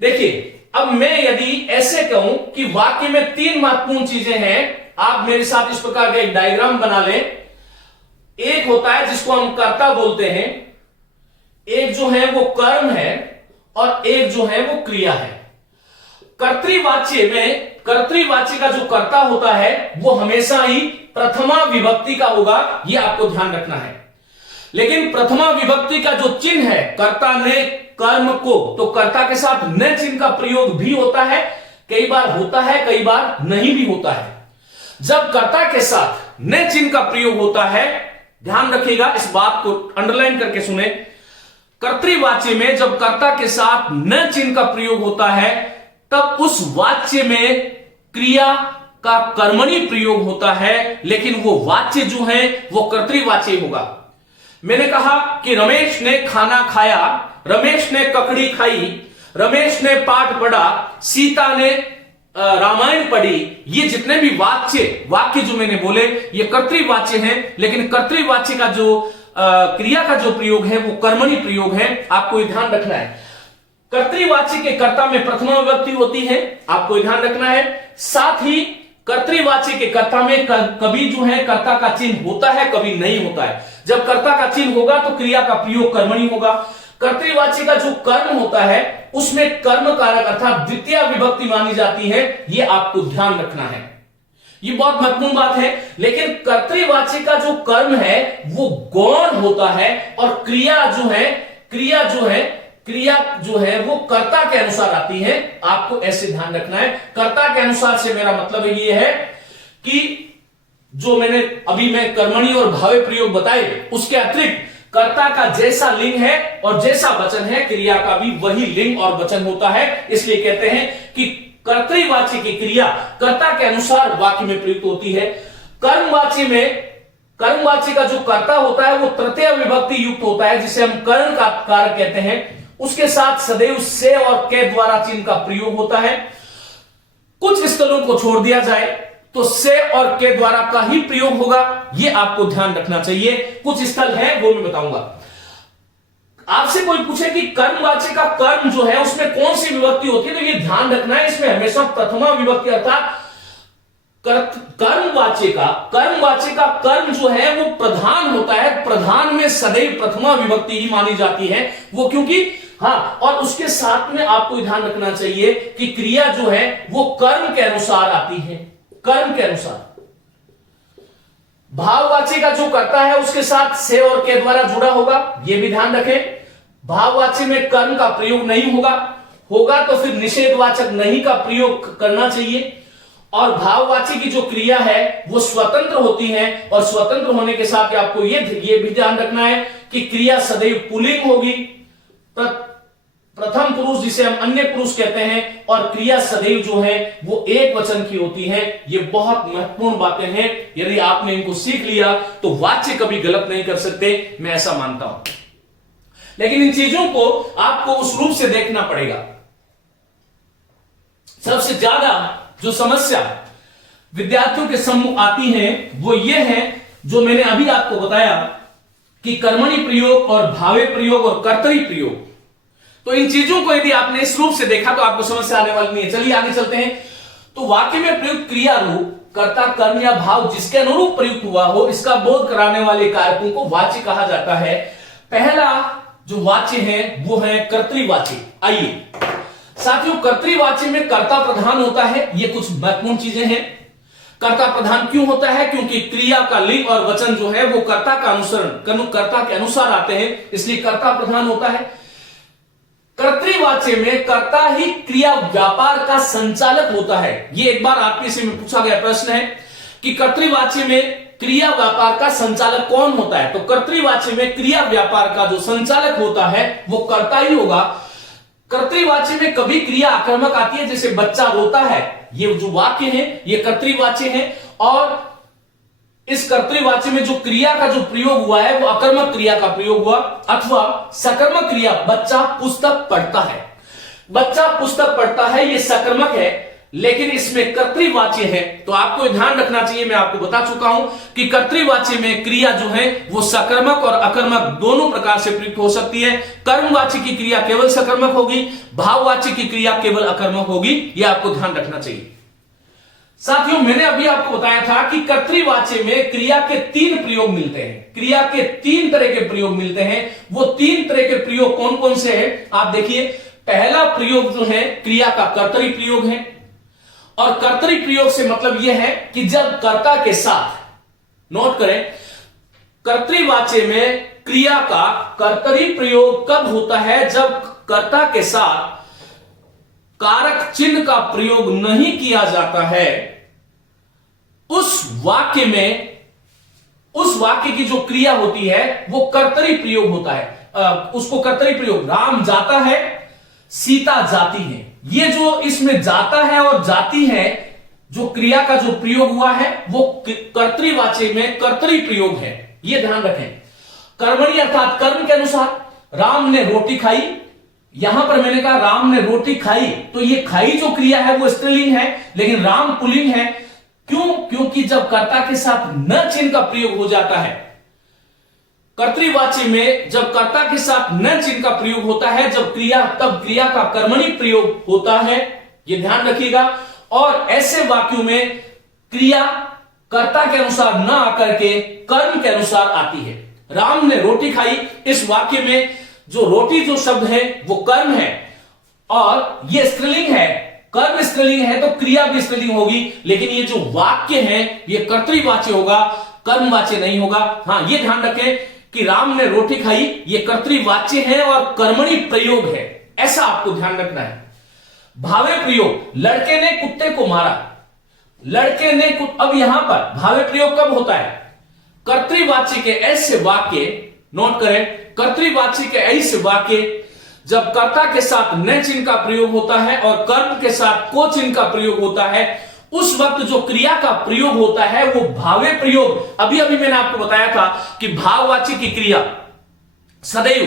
देखिए, अब मैं यदि ऐसे कहूं कि वाक्य में 3 महत्वपूर्ण चीजें हैं, आप मेरे साथ इस प्रकार का एक डायग्राम बना लें। एक होता है जिसको हम कर्ता बोलते हैं, एक जो है वो कर्म है, और एक जो है वो क्रिया है। कर्तृवाच्य में कर्तृवाच्य का जो कर्ता होता है वो हमेशा ही प्रथमा विभक्ति का होगा, यह आपको ध्यान रखना है। लेकिन प्रथमा विभक्ति का जो चिन्ह है, कर्ता ने कर्म को, तो कर्ता के साथ न चिन्ह का प्रयोग भी होता है, कई बार होता है, कई बार नहीं भी होता है। जब कर्ता के साथ न चिन्ह का प्रयोग होता है, ध्यान रखिएगा, इस बात को अंडरलाइन करके सुने, कर्तृवाच्य में जब कर्ता के साथ न चिन्ह का प्रयोग होता है तब उस वाच्य में क्रिया का कर्मणि प्रयोग होता है, लेकिन वो वाच्य जो है वो कर्तृवाच्य होगा। मैंने कहा कि रमेश ने खाना खाया, रमेश ने ककड़ी खाई, रमेश ने पाठ पढ़ा, सीता ने रामायण पढ़ी। ये जितने भी वाक्य जो मैंने बोले ये कर्तृवाच्य हैं, लेकिन कर्तृवाच्य का जो क्रिया का जो प्रयोग है वो कर्मणि प्रयोग है। आपको ये ध्यान रखना है। कर्तृवाच्य के कर्ता में प्रथमा विभक्ति होती है, आपको ध्यान रखना है। साथ ही कर्तृवाच्य के कर्ता में कभी जो है कर्ता का चिन्ह होता है, कभी नहीं होता है। जब कर्ता का चिन्ह होगा तो क्रिया का प्रयोग कर्मणि होगा। कर्तृवाच्य का जो कर्म होता है उसमें कर्म कारक अर्थात द्वितीय विभक्ति मानी जाती है, यह आपको ध्यान रखना है। ये बहुत महत्वपूर्ण बात है। लेकिन कर्तृवाच्य का जो कर्म है वो गौण होता है, और क्रिया जो है वो कर्ता के अनुसार आती है। आपको ऐसे ध्यान रखना है। कर्ता के अनुसार से मेरा मतलब ये है कि जो मैंने अभी मैं कर्मणि और भावे प्रयोग बताए, उसके अतिरिक्त कर्ता का जैसा लिंग है और जैसा वचन है, क्रिया का भी वही लिंग और वचन होता है। इसलिए कहते हैं कि कर्तृवाच्य की क्रिया कर्ता के अनुसार वाक्य में प्रयुक्त होती है। कर्मवाच्य का जो कर्ता होता है वो तृतीय विभक्ति युक्त होता है, जिसे हम कर्ण का कारक कहते हैं। उसके साथ सदैव से और के द्वारा चिन्ह का प्रयोग होता है। कुछ स्थलों को छोड़ दिया जाए तो से और के द्वारा का ही प्रयोग होगा, यह आपको ध्यान रखना चाहिए। कुछ स्थल है वो मैं बताऊंगा। आपसे कोई पूछे कि कर्मवाच्य का कर्म जो है उसमें कौन सी विभक्ति होती है, तो यह ध्यान रखना है, इसमें हमेशा प्रथमा विभक्ति अर्थात कर्मवाच्य का कर्म जो है वो प्रधान होता है। प्रधान में सदैव प्रथमा विभक्ति ही मानी जाती है वो, क्योंकि और उसके साथ में आपको ध्यान रखना चाहिए कि क्रिया जो है वो कर्म के अनुसार आती है, कर्म के अनुसार। भाववाच्य का जो कर्ता है उसके साथ से और के द्वारा जुड़ा होगा, यह भी ध्यान रखें। भाववाच्य में कर्म का प्रयोग नहीं होगा तो फिर निषेधवाचक नहीं का प्रयोग करना चाहिए। और भाववाची की जो क्रिया है वो स्वतंत्र होती है, और स्वतंत्र होने के साथ आपको ये भी ध्यान रखना है कि क्रिया सदैव पुल्लिंग होगी, प्रथम पुरुष जिसे हम अन्य पुरुष कहते हैं, और क्रिया सदैव जो है वो एक वचन की होती है। ये बहुत महत्वपूर्ण बातें हैं, यदि आपने इनको सीख लिया तो वाच्य कभी गलत नहीं कर सकते, मैं ऐसा मानता हूं। लेकिन इन चीजों को आपको उस रूप से देखना पड़ेगा। सबसे ज्यादा जो समस्या विद्यार्थियों के सम्मुख आती है वो ये है, जो मैंने अभी आपको बताया कि कर्मणि प्रयोग और भावे प्रयोग और कर्तरी प्रयोग। तो इन चीजों को यदि आपने इस रूप से देखा तो आपको समस्या आने वाली नहीं है। चलिए आगे चलते हैं। तो वाक्य में प्रयुक्त क्रिया रूप कर्ता कर्म या भाव जिसके अनुरूप प्रयुक्त हुआ हो, इसका बोध कराने वाले कारकों को वाच्य कहा जाता है। पहला जो वाच्य है वो है कर्तृवाच्य। आइए साथियों, कर्तृवाच्य में कर्ता प्रधान होता है। ये कुछ महत्वपूर्ण चीजें हैं। कर्ता प्रधान क्यों होता है? क्योंकि क्रिया का लिंग और वचन जो है वो कर्ता का अनुसरण कर्ता के अनुसार आते हैं, इसलिए कर्ता प्रधान होता है। कर्तृवाच्य में कर्ता ही क्रिया व्यापार का संचालक होता है। ये एक बार आरपीएससी में पूछा गया प्रश्न है कि कर्तृवाच्य में क्रिया व्यापार का संचालक कौन होता है? तो कर्तृवाच्य में क्रिया व्यापार का जो संचालक होता है वो कर्ता ही होगा। कर्तृवाच्य में कभी क्रिया आक्रामक आती है, जैसे बच्चा रोता है, ये जो वाक्य है ये कर्तृवाच्य है, और इस कर्तृवाच्य में जो क्रिया का जो प्रयोग हुआ है वो अकर्मक क्रिया का प्रयोग हुआ, अथवा सकर्मक क्रिया बच्चा पुस्तक पढ़ता है। बच्चा पुस्तक पढ़ता है ये सकर्मक है, लेकिन इसमें कर्तृवाच्य है। तो आपको ध्यान रखना चाहिए, मैं आपको बता चुका हूं कि कर्तृवाच्य में क्रिया जो है वो सकर्मक और अकर्मक दोनों प्रकार से प्रयुक्त हो सकती है। कर्मवाच्य की क्रिया केवल सकर्मक होगी, भाववाच्य की क्रिया केवल अकर्मक होगी। यह आपको ध्यान रखना चाहिए। साथियों, मैंने अभी आपको बताया था कि कर्तृवाच्य में क्रिया के 3 प्रयोग मिलते हैं। क्रिया के 3 तरह के प्रयोग मिलते हैं। वो 3 तरह के प्रयोग कौन कौन से हैं आप देखिए। पहला प्रयोग जो है क्रिया का कर्तरी प्रयोग है, और कर्तरी प्रयोग से मतलब यह है कि जब कर्ता के साथ, नोट करें, कर्तृवाच्य में क्रिया का कर्तरी प्रयोग कब होता है? जब कर्ता के साथ कारक चिन्ह का प्रयोग नहीं किया जाता है। उस वाक्य में, उस वाक्य की जो क्रिया होती है वो कर्तरी प्रयोग होता है। उसको कर्तरी प्रयोग, राम जाता है, सीता जाती है। ये जो इसमें जाता है और जाती है जो क्रिया का जो प्रयोग हुआ है वो कर्तृवाच्य में कर्तरी प्रयोग है। ये ध्यान रखें। कर्मणि अर्थात कर्म के अनुसार, राम ने रोटी खाई, यहां पर मैंने कहा राम ने रोटी खाई, तो ये खाई जो क्रिया है वो स्त्रीलिंग है, लेकिन राम पुल्लिंग है। क्यों? क्योंकि जब कर्ता के साथ न चिन्ह का प्रयोग हो जाता है, कर्तृवाच्य में जब कर्ता के साथ न चिन्ह का प्रयोग होता है, जब क्रिया, तब क्रिया का कर्मणि प्रयोग होता है। यह ध्यान रखिएगा। और ऐसे वाक्यों में क्रिया कर्ता के अनुसार न आकर के कर्म के अनुसार आती है। राम ने रोटी खाई, इस वाक्य में जो रोटी जो शब्द है वो कर्म है, और ये स्त्रीलिंग है। कर्म स्त्रीलिंग है तो क्रिया भी स्त्रीलिंग होगी, लेकिन ये जो वाक्य है ये कर्तृवाच्य होगा, कर्मवाच्य नहीं होगा। हां, ये ध्यान रखें कि राम ने रोटी खाई, ये कर्तृवाच्य है और कर्मणि प्रयोग है, ऐसा आपको ध्यान रखना है। भावे प्रयोग, लड़के ने कुत्ते को मारा, लड़के ने अब यहां पर भावे प्रयोग कब होता है? कर्तृवाच्य के ऐसे वाक्य, नोट करें, कर्तृवाच्य के ऐसे वाक्य जब कर्ता के साथ न चिन्ह का प्रयोग होता है और कर्म के साथ को चिन्ह का प्रयोग होता है, उस वक्त जो क्रिया का प्रयोग होता है वो भावे प्रयोग। अभी अभी मैंने आपको बताया था कि भाववाच्य की क्रिया सदैव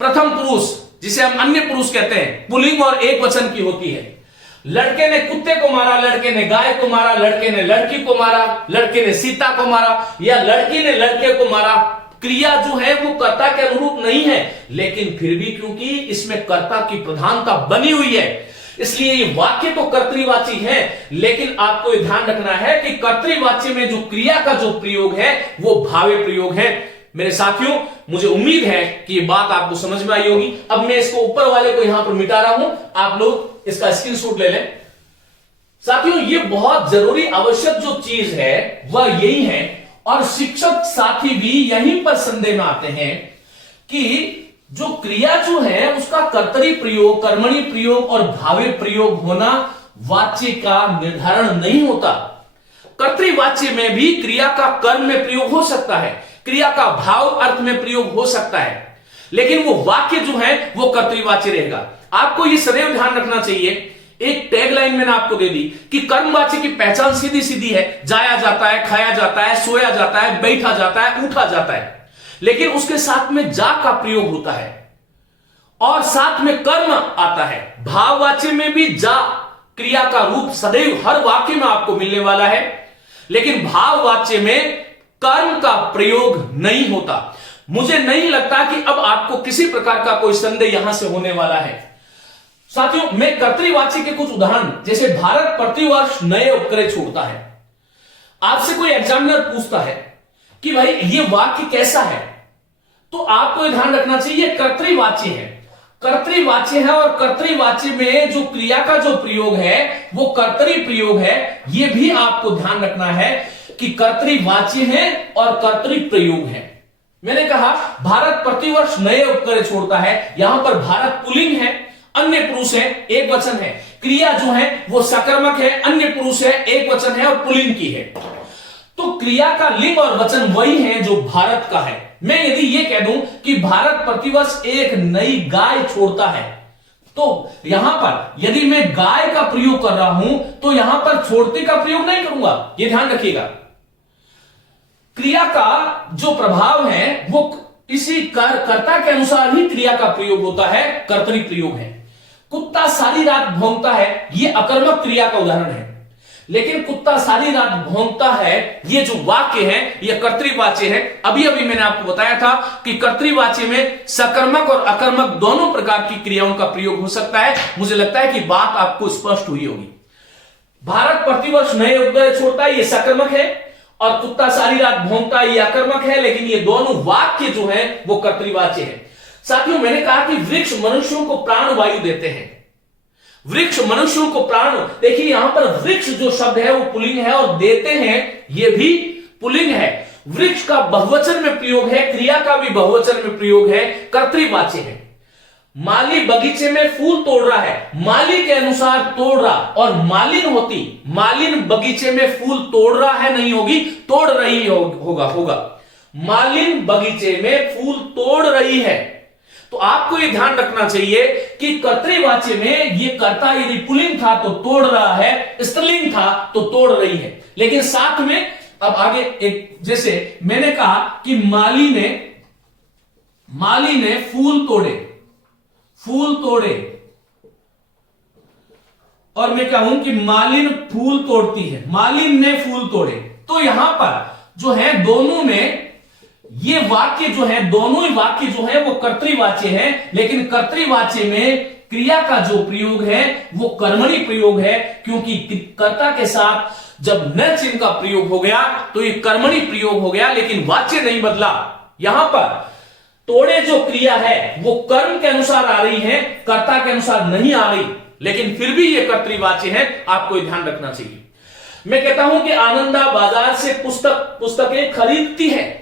प्रथम पुरुष, जिसे हम अन्य पुरुष कहते हैं, पुल्लिंग और एक वचन की होती है। लड़के ने कुत्ते को मारा, लड़के ने गाय को मारा, लड़के ने लड़की को मारा, लड़के ने सीता को मारा, या लड़की ने लड़के को मारा। क्रिया जो है वो कर्ता के अनुरूप नहीं है, लेकिन फिर भी क्योंकि इसमें कर्ता की प्रधानता बनी हुई है, इसलिए ये वाक्य तो कर्तृवाची है। लेकिन आपको ये ध्यान रखना है कि कर्तृवाच्य में जो क्रिया का जो प्रयोग है वो भावे प्रयोग है। मेरे साथियों, मुझे उम्मीद है कि ये बात आपको समझ में आई होगी। अब मैं इसको ऊपर वाले को यहां पर मिटा रहा हूं, आप लोग इसका स्क्रीनशॉट ले लें। साथियों, ये बहुत जरूरी आवश्यक जो चीज है वह यही है, और शिक्षक साथी भी यहीं पर संदेह में आते हैं कि जो क्रिया जो है उसका कर्तरी प्रयोग, कर्मणि प्रयोग और भावे प्रयोग होना वाच्य का निर्धारण नहीं होता। कर्तृवाच्य में भी क्रिया का कर्म में प्रयोग हो सकता है, क्रिया का भाव अर्थ में प्रयोग हो सकता है, लेकिन वो वाक्य जो है वो कर्तृवाच्य रहेगा। आपको ये सदैव ध्यान रखना चाहिए। एक टैगलाइन मैंने आपको दे दी कि कर्मवाच्य की पहचान सीधी सीधी है, जाया जाता है, खाया जाता है, सोया जाता है, बैठा जाता है, उठा जाता है, लेकिन उसके साथ में जा का प्रयोग होता है और साथ में कर्म आता है। भाववाच्य में भी जा क्रिया का रूप सदैव हर वाक्य में आपको मिलने वाला है, लेकिन भाववाच्य में कर्म का प्रयोग नहीं होता। मुझे नहीं लगता कि अब आपको किसी प्रकार का कोई संदेह यहां से होने वाला है। साथियों, मैं कर्तृवाच्य के कुछ उदाहरण, जैसे भारत प्रतिवर्ष नए उपग्रह छोड़ता है। आपसे कोई एग्जामिनर पूछता है कि भाई ये वाक्य कैसा है, तो आपको ध्यान रखना चाहिए कर्तृवाच्य है, कर्तृवाच्य है, और कर्तृवाच्य में जो क्रिया का जो प्रयोग है वो कर्तरी प्रयोग है। यह भी आपको ध्यान रखना है कि कर्तृवाच्य है और कर्तरी प्रयोग है। मैंने कहा भारत प्रतिवर्ष नए उपग्रह छोड़ता है, यहां पर भारत पुल्लिंग है, अन्य पुरुष है, एक वचन है, क्रिया जो है वो सकर्मक है, अन्य पुरुष है, एक वचन है और पुल्लिंग की है। तो क्रिया का लिंग और वचन वही है जो भारत का है। मैं यदि ये कह दूं कि भारत प्रतिवर्ष एक नई गाय छोड़ता है, तो यहां पर यदि मैं गाय का प्रयोग कर रहा हूं तो यहां पर छोड़ते का प्रयोग नहीं करूंगा, यह ध्यान रखिएगा। क्रिया का जो प्रभाव है वो इसी कर्ता के अनुसार ही क्रिया का प्रयोग होता है, कर्तरी प्रयोग है। कुत्ता सारी रात भौंकता है, यह अकर्मक क्रिया का उदाहरण है, लेकिन कुत्ता सारी रात भौंकता है ये जो वाक्य है यह कर्तृवाच्य है। अभी अभी मैंने आपको बताया था कि कर्तृवाच्य में सकर्मक और अकर्मक दोनों प्रकार की क्रियाओं का प्रयोग हो सकता है। मुझे लगता है कि बात आपको स्पष्ट हुई होगी। भारत प्रतिवर्ष नए उपग्रह छोड़ता है, यह सकर्मक है, और कुत्ता सारी रात भौंकता है, यह अकर्मक है, लेकिन ये दोनों वाक्य जो है वो कर्तृवाच्य है। साथियों, मैंने कहा कि वृक्ष मनुष्यों को प्राण वायु देते हैं, वृक्ष मनुष्यों को प्राण, देखिए यहां पर वृक्ष जो शब्द है वो पुल्लिंग है और देते हैं ये भी पुल्लिंग है। वृक्ष का बहुवचन में प्रयोग है, क्रिया का भी बहुवचन में प्रयोग है, कर्तृवाच्य है। माली बगीचे में फूल तोड़ रहा है, माली के अनुसार तोड़ रहा, और मालिन होती, मालिन बगीचे में फूल तोड़ रहा है नहीं होगी, तोड़ रही होगा। मालिन बगीचे में फूल तोड़ रही है। तो आपको यह ध्यान रखना चाहिए कि कर्तृवाच्य में ये कर्ता यदि पुल्लिंग था तो तोड़ रहा है, स्त्रीलिंग था तो तोड़ रही है, लेकिन साथ में अब आगे एक, जैसे मैंने कहा कि माली ने फूल तोड़े, और मैं कहूं कि मालिन फूल तोड़ती है, मालिन ने फूल तोड़े। तो यहां पर जो है दोनों में ये वाक्य जो है, दोनों ही वाक्य जो है वो कर्तृवाच्य है, लेकिन कर्तृवाच्य में क्रिया का जो प्रयोग है वो कर्मणि प्रयोग है, क्योंकि कर्ता के साथ जब न चिन्ह का प्रयोग हो गया तो ये कर्मणि प्रयोग हो गया, लेकिन वाच्य नहीं बदला। यहां पर तोड़े जो क्रिया है वो कर्म के अनुसार आ रही है, कर्ता के अनुसार नहीं आ रही, लेकिन फिर भी ये कर्तृवाच्य है, आपको ध्यान रखना चाहिए। मैं कहता हूं कि आनंदा बाजार से पुस्तकें खरीदती है।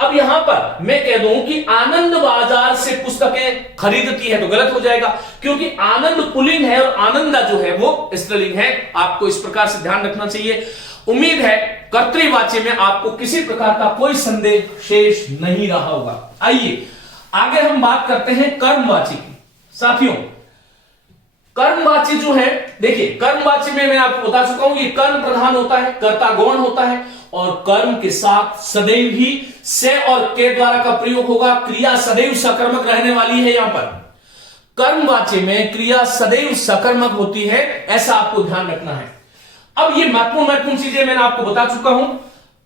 अब यहां पर मैं कह दूं कि आनंद बाजार से पुस्तकें खरीदती है तो गलत हो जाएगा, क्योंकि आनंद पुल्लिंग है और आनंदा जो है वो स्त्रीलिंग है। आपको इस प्रकार से ध्यान रखना चाहिए। उम्मीद है कर्तृवाच्य में आपको किसी प्रकार का कोई संदेह शेष नहीं रहा होगा। आइए आगे हम बात करते हैं कर्मवाच्य की। साथियों, कर्मवाच्य जो है, देखिए कर्मवाच्य में मैं आपको बता चुका हूं ये कर्म प्रधान होता है, कर्ता गौण होता है, और कर्म के साथ सदैव ही से और के द्वारा का प्रयोग होगा। क्रिया सदैव सकर्मक रहने वाली है। यहां पर कर्मवाच्य में क्रिया सदैव सकर्मक होती है, ऐसा आपको ध्यान रखना है। अब ये महत्वपूर्ण चीजें मैंने आपको बता चुका हूं।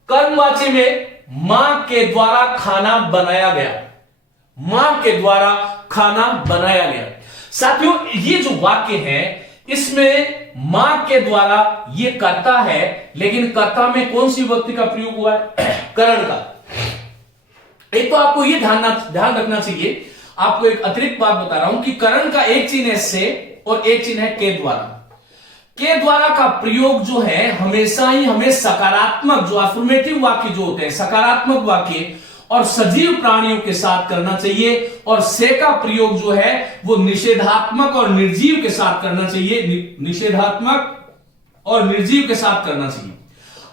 कर्मवाच्य में मां के द्वारा खाना बनाया गया, मां के द्वारा खाना बनाया गया। साथियों, ये जो वाक्य है इसमें मां के द्वारा ये कर्ता है, लेकिन कर्ता में कौन सी विभक्ति का प्रयोग हुआ है? करण का। एक तो आपको ये ध्यान रखना चाहिए। आपको एक अतिरिक्त बात बता रहा हूं कि करण का एक चिन्ह है से और एक चिन्ह है के द्वारा। के द्वारा का प्रयोग जो है हमेशा ही हमें सकारात्मक, जो अफर्मेटिव वाक्य जो होते हैं, सकारात्मक वाक्य और सजीव प्राणियों के साथ करना चाहिए, और से का प्रयोग जो है वो निषेधात्मक और निर्जीव के साथ करना चाहिए, निषेधात्मक और निर्जीव के साथ करना चाहिए।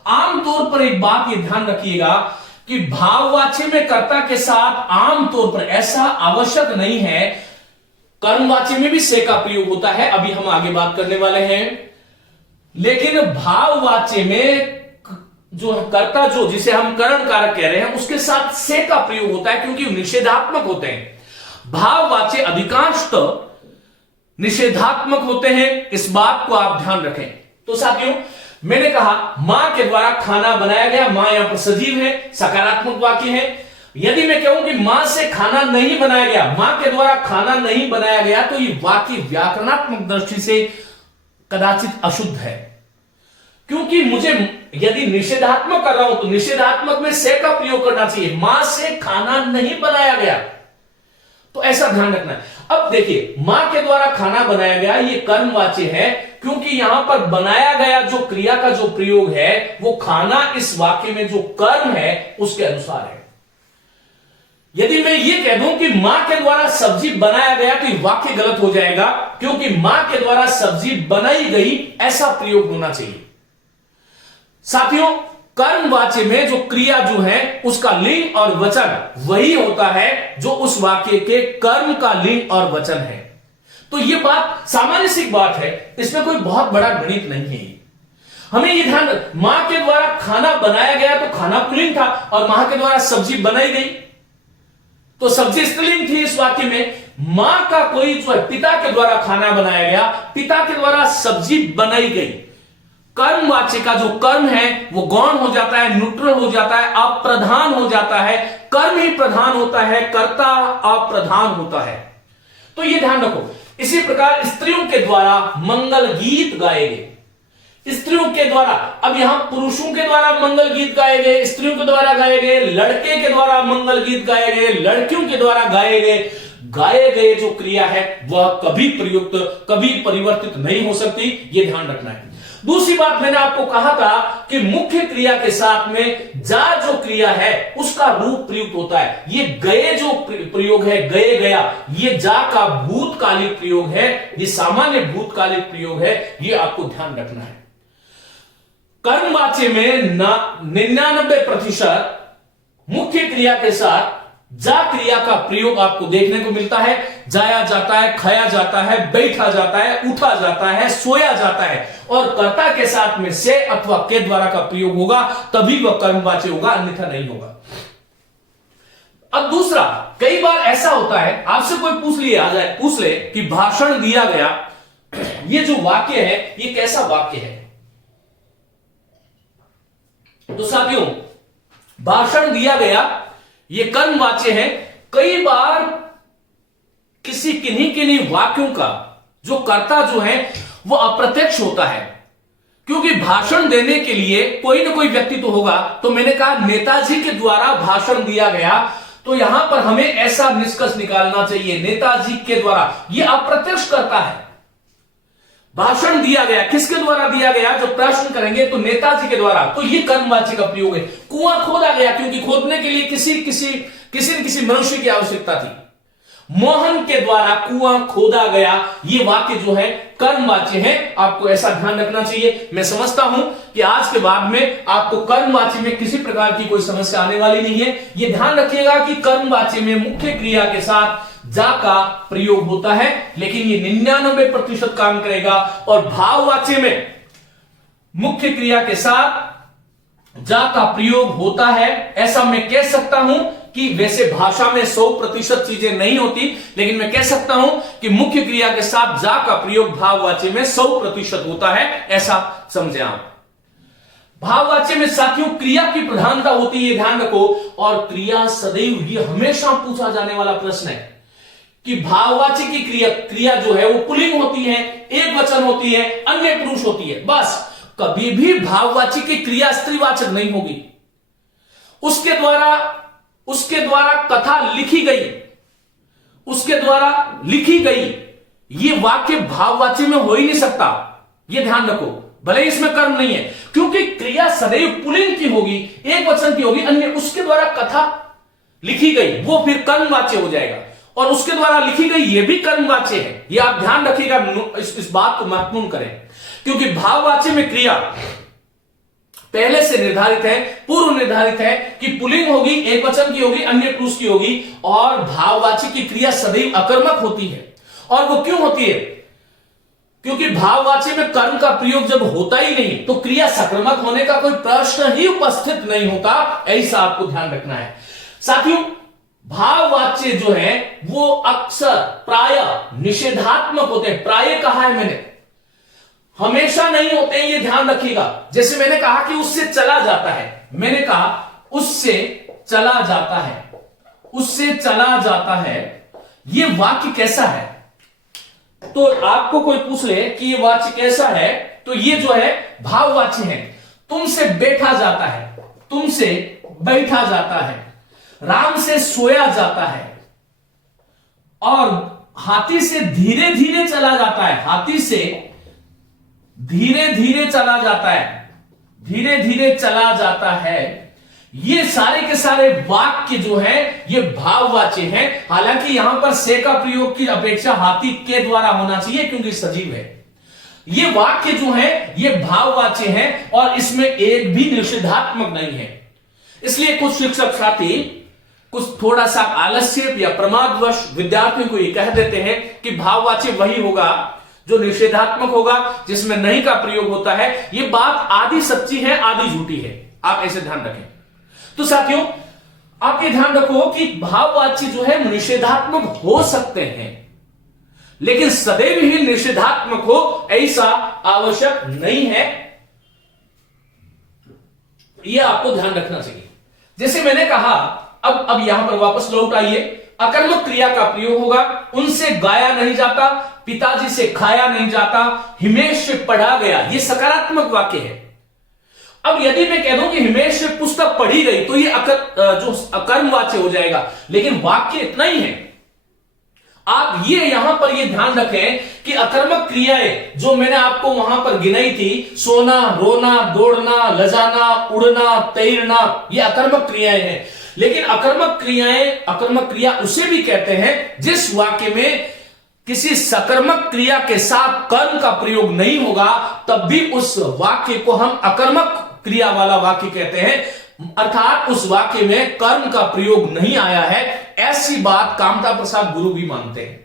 आमतौर पर एक बात ये ध्यान रखिएगा कि भाववाच्य में कर्ता के साथ आमतौर पर ऐसा आवश्यक नहीं है, कर्मवाच्य में भी से का प्रयोग होता है, अभी हम आगे बात करने वाले हैं। लेकिन भाववाच्य में जो कर्ता जो जिसे हम करण कारक कह रहे हैं उसके साथ से का प्रयोग होता है, क्योंकि निषेधात्मक होते हैं। भाववाच्य अधिकांशतः निषेधात्मक होते हैं, इस बात को आप ध्यान रखें। तो साथियों, मैंने कहा मां के द्वारा खाना बनाया गया, मां यहां पर सजीव है, सकारात्मक वाक्य है। यदि मैं कहूं कि मां से खाना नहीं बनाया गया, मां के द्वारा खाना नहीं बनाया गया, तो ये वाक्य व्याकरणात्मक दृष्टि से कदाचित अशुद्ध है, क्योंकि मुझे यदि निषेधात्मक कर रहा हूं तो निषेधात्मक में से का प्रयोग करना चाहिए, मां से खाना नहीं बनाया गया, तो ऐसा ध्यान रखना है। अब देखिए, मां के द्वारा खाना बनाया गया, ये कर्मवाच्य है, क्योंकि यहां पर बनाया गया जो क्रिया का जो प्रयोग है वो खाना इस वाक्य में जो कर्म है उसके अनुसार है। यदि मैं ये कह दूं कि मां के द्वारा सब्जी बनाया गया तो वाक्य गलत हो जाएगा, क्योंकि मां के द्वारा सब्जी बनाई गई ऐसा प्रयोग होना चाहिए। साथियों, कर्मवाच्य में जो क्रिया जो है उसका लिंग और वचन वही होता है जो उस वाक्य के कर्म का लिंग और वचन है। तो ये बात सामान्य सी बात है, इसमें कोई बहुत बड़ा गणित नहीं है। हमें ये ध्यान, मां के द्वारा खाना बनाया गया तो खाना पुल्लिंग था, और मां के द्वारा सब्जी बनाई गई तो सब्जी स्त्रीलिंग थी। इस वाक्य में मां का कोई जो है पिता के द्वारा खाना बनाया गया, पिता के द्वारा सब्जी बनाई गई। कर्मवाच्य का जो कर्म है वो गौण हो जाता है, न्यूट्रल हो जाता है, अप्रधान हो जाता है। कर्म ही प्रधान होता है, कर्ता अप्रधान होता है। तो ये ध्यान रखो। इसी प्रकार स्त्रियों के द्वारा मंगल गीत गाए गए, स्त्रियों के द्वारा, अब यहां पुरुषों के द्वारा मंगल गीत गाए गए, स्त्रियों के द्वारा गाए गए, लड़के के द्वारा मंगल गीत गाए गए, लड़कियों के द्वारा गाए गए जो क्रिया है वह कभी प्रयुक्त, कभी परिवर्तित नहीं हो सकती, यह ध्यान रखना है। दूसरी बात, मैंने आपको कहा था कि मुख्य क्रिया के साथ में जा जो क्रिया है उसका रूप प्रयुक्त होता है। ये गए जो प्रयोग है, गए गया, ये जा का भूतकालिक प्रयोग है, ये सामान्य भूतकालिक प्रयोग है, ये आपको ध्यान रखना है। कर्मवाच्य में 99% मुख्य क्रिया के साथ जा क्रिया का प्रयोग आपको देखने को मिलता है। जाया जाता है, खाया जाता है, बैठा जाता है, उठा जाता है, सोया जाता है, और कर्ता के साथ में से अथवा के द्वारा का प्रयोग होगा, तभी वह कर्मवाच्य होगा, अन्यथा नहीं होगा। अब दूसरा, कई बार ऐसा होता है, आपसे कोई पूछ ले कि भाषण दिया गया, ये जो वाक्य है ये कैसा वाक्य है। तो साथियों, भाषण दिया गया ये कर्मवाच्य है। कई बार किन्हीं वाक्यों का जो कर्ता जो है वो अप्रत्यक्ष होता है, क्योंकि भाषण देने के लिए कोई ना कोई व्यक्ति तो होगा। तो मैंने कहा नेताजी के द्वारा भाषण दिया गया, तो यहां पर हमें ऐसा निष्कर्ष निकालना चाहिए, नेताजी के द्वारा, यह अप्रत्यक्ष करता है। भाषण दिया गया, किसके द्वारा दिया गया, जो प्रश्न करेंगे तो नेताजी के द्वारा, तो ये कर्मवाच्य का प्रयोग है। कुआं खोदा गया, क्योंकि खोदने के लिए किसी मनुष्य की आवश्यकता थी। मोहन के द्वारा कुआं खोदा गया, ये वाक्य जो है कर्मवाच्य है, आपको ऐसा ध्यान रखना चाहिए। मैं समझता हूं कि आज के बाद में आपको कर्मवाच्य में किसी प्रकार की कोई समस्या आने वाली नहीं है। यह ध्यान रखिएगा कि कर्मवाच्य में मुख्य क्रिया के साथ जा का प्रयोग होता है, लेकिन ये 99% काम करेगा। और भाववाच्य में मुख्य क्रिया के साथ जा का प्रयोग होता है। ऐसा मैं कह सकता हूं कि वैसे भाषा में 100% चीजें नहीं होती, लेकिन मैं कह सकता हूं कि मुख्य क्रिया के साथ जा का प्रयोग भाववाच्य में 100% होता है, ऐसा समझे आप। भाववाच्य में साथियों क्रिया की प्रधानता होती है, ध्यान रखो। और क्रिया सदैव, ये हमेशा पूछा जाने वाला प्रश्न है कि भाववाच्य की क्रिया जो है वो पुल्लिंग होती है, एक वचन होती है, अन्य पुरुष होती है, बस। कभी भी भाववाच्य की क्रिया स्त्रीवाचक नहीं होगी। उसके द्वारा कथा लिखी गई, ये वाक्य भाववाच्य में हो ही नहीं सकता, ये ध्यान रखो। भले इसमें कर्म नहीं है, क्योंकि क्रिया सदैव पुल्लिंग की होगी, एक वचन की होगी, अन्य उसके द्वारा कथा लिखी गई वो फिर कर्मवाच्य हो जाएगा, और उसके द्वारा लिखी गई ये भी कर्मवाच्य है। ये आप ध्यान रखिएगा, इस बात को महत्वपूर्ण करें, क्योंकि भाववाच्य में क्रिया पहले से निर्धारित है, पूर्व निर्धारित है कि पुल्लिंग होगी, एक वचन की होगी, अन्य पुरुष की होगी, और भाववाच्य की क्रिया सदैव अकर्मक होती है। और वो क्यों होती है? क्योंकि भाववाच्य में कर्म का प्रयोग जब होता ही नहीं तो क्रिया सकर्मक होने का कोई प्रश्न ही उपस्थित नहीं होता। ऐसा आपको ध्यान रखना है साथियों। भाववाच्य जो है वो अक्सर प्रायः निषेधात्मक होते हैं। प्रायः कहा है मैंने, हमेशा नहीं होते हैं, ये ध्यान रखिएगा। जैसे मैंने कहा कि उससे चला जाता है, मैंने कहा उससे चला जाता है, उससे चला जाता है, ये वाक्य कैसा है? तो आपको कोई पूछ ले कि ये वाक्य कैसा है, तो ये जो है भाववाच्य है। तुमसे बैठा जाता है, तुमसे बैठा जाता है, राम से सोया जाता है, और हाथी से धीरे धीरे चला जाता है, हाथी से धीरे धीरे चला जाता है, धीरे धीरे चला जाता है। ये सारे के सारे वाक्य जो है ये भाववाच्य हैं। हालांकि यहां पर से का प्रयोग की अपेक्षा हाथी के द्वारा होना चाहिए क्योंकि सजीव है। ये वाक्य जो है ये भाववाच्य हैं और इसमें एक भी निषेधात्मक नहीं है। इसलिए कुछ शिक्षक साथी कुछ थोड़ा सा आलस्य या प्रमादवश विद्यार्थियों को ये कह देते हैं कि भाववाच्य वही होगा जो निषेधात्मक होगा, जिसमें नहीं का प्रयोग होता है। ये बात आधी सच्ची है आधी झूठी है, आप ऐसे ध्यान रखें। तो साथियों आप ये ध्यान रखो कि भाववाच्य जो है निषेधात्मक हो सकते हैं, लेकिन सदैव ही निषेधात्मक हो ऐसा आवश्यक नहीं है। यह आपको ध्यान रखना चाहिए। जैसे मैंने कहा, अब यहां पर वापस लौट आइए। अकर्मक क्रिया का प्रयोग होगा, उनसे गाया नहीं जाता, पिताजी से खाया नहीं जाता, हिमेश से पढ़ा गया, ये सकारात्मक वाक्य है। अब यदि मैं कह दूं कि हिमेश से पुस्तक पढ़ी गई तो ये जो अकर्मवाच्य हो जाएगा, लेकिन वाक्य इतना ही है। आप ये यहां पर ये ध्यान रखें कि अकर्मक क्रियाएं जो मैंने आपको वहां पर गिनाई थी, सोना, रोना, दौड़ना, लजाना, उड़ना, तैरना, ये अकर्मक क्रियाएं हैं। लेकिन अकर्मक क्रिया उसे भी कहते हैं जिस वाक्य में किसी सकर्मक क्रिया के साथ कर्म का प्रयोग नहीं होगा, तब भी उस वाक्य को हम अकर्मक क्रिया वाला वाक्य कहते हैं। अर्थात उस वाक्य में कर्म का प्रयोग नहीं आया है। ऐसी बात कामता प्रसाद गुरु भी मानते हैं।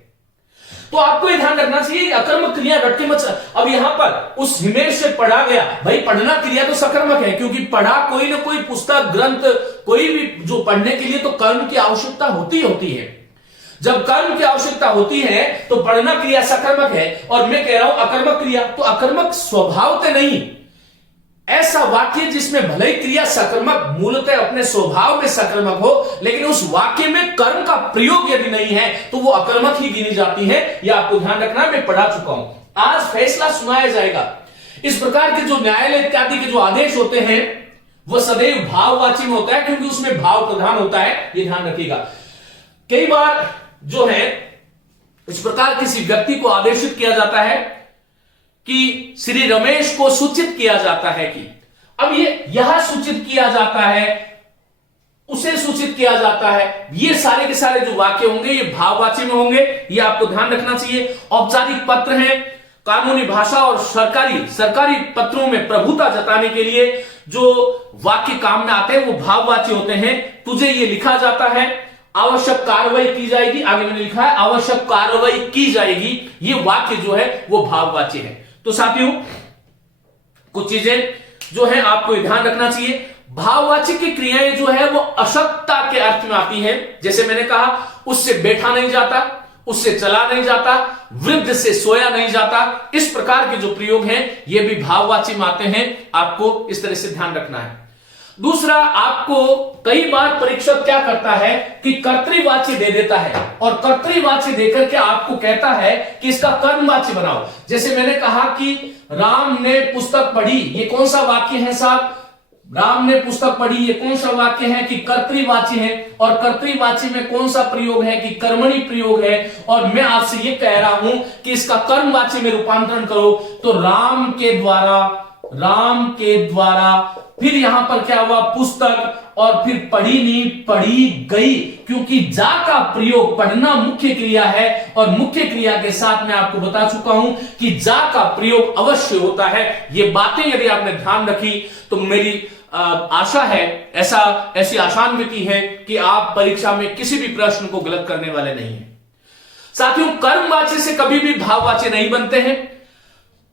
तो आपको यह ध्यान रखना चाहिए, अकर्मक क्रिया रटके मत। अब यहां पर उस हिमेश से पढ़ा गया, भाई पढ़ना क्रिया तो सकर्मक है, क्योंकि पढ़ा कोई ना कोई पुस्तक, ग्रंथ, कोई भी जो पढ़ने के लिए तो कर्म की आवश्यकता होती है। जब कर्म की आवश्यकता होती है तो पढ़ना क्रिया सकर्मक है, और मैं कह रहा हूं अकर्मक क्रिया, तो अकर्मक स्वभावतः नहीं। ऐसा वाक्य जिसमें भले ही क्रिया सकर्मक मूलतः अपने स्वभाव में सकर्मक हो, लेकिन उस वाक्य में कर्म का प्रयोग यदि नहीं है तो वो अकर्मक ही गिनी जाती है। यह आपको ध्यान रखना, मैं पढ़ा चुका हूं। आज फैसला सुनाया जाएगा। इस प्रकार के जो न्यायालय इत्यादि के जो आदेश होते हैं वो सदैव भाववाची में होता है, क्योंकि उसमें भाव प्रधान होता है। ये ध्यान रखिएगा। कई बार जो है इस प्रकार किसी व्यक्ति को आदेशित किया जाता है कि श्री रमेश को सूचित किया जाता है कि, अब यह सूचित किया जाता है, उसे सूचित किया जाता है, ये सारे के सारे जो वाक्य होंगे ये भाववाची में होंगे। ये आपको ध्यान रखना चाहिए। औपचारिक पत्र हैं, कानूनी भाषा और सरकारी पत्रों में प्रभुता जताने के लिए जो वाक्य काम में आते हैं वो भाववाची होते हैं। तुझे ये लिखा जाता है, आवश्यक कार्रवाई की जाएगी, आगे मैंने लिखा है आवश्यक कार्रवाई की जाएगी, ये वाक्य जो है वो भाववाची है। तो साथियों कुछ चीजें जो है आपको ध्यान रखना चाहिए। भाववाची की क्रियाएं जो है वो अशक्तता के अर्थ में आती है। जैसे मैंने कहा, उससे बैठा नहीं जाता, उससे चला नहीं जाता, वृद्ध से सोया नहीं जाता, इस प्रकार के जो प्रयोग हैं ये भी भाववाची में आते हैं। आपको इस तरह से ध्यान रखना है। दूसरा, आपको कई बार परीक्षक क्या करता है कि कर्तृवाची दे देता है, और कर्तृवाची देकर के आपको कहता है कि इसका कर्मवाची बनाओ। जैसे मैंने कहा कि राम ने पुस्तक पढ़ी, ये कौन सा वाक्य है साहब? राम ने पुस्तक पढ़ी, ये कौन सा वाक्य है कि कर्तृवाची है, और कर्तृवाची में कौन सा प्रयोग है कि कर्मणि प्रयोग है। और मैं आपसे ये कह रहा हूं कि इसका कर्मवाची में रूपांतरण करो, तो राम के द्वारा राम के द्वारा, फिर यहां पर क्या हुआ, पुस्तक, और फिर पढ़ी नहीं पढ़ी गई, क्योंकि जा का प्रयोग पढ़ना मुख्य क्रिया है और मुख्य क्रिया के साथ मैं आपको बता चुका हूं कि जा का प्रयोग अवश्य होता है। ये बातें यदि आपने ध्यान रखी तो मेरी आशा है, ऐसी आशान्विति है कि आप परीक्षा में किसी भी प्रश्न को गलत करने वाले नहीं हैं। साथियों, कर्मवाची से कभी भी भाववाची नहीं बनते हैं।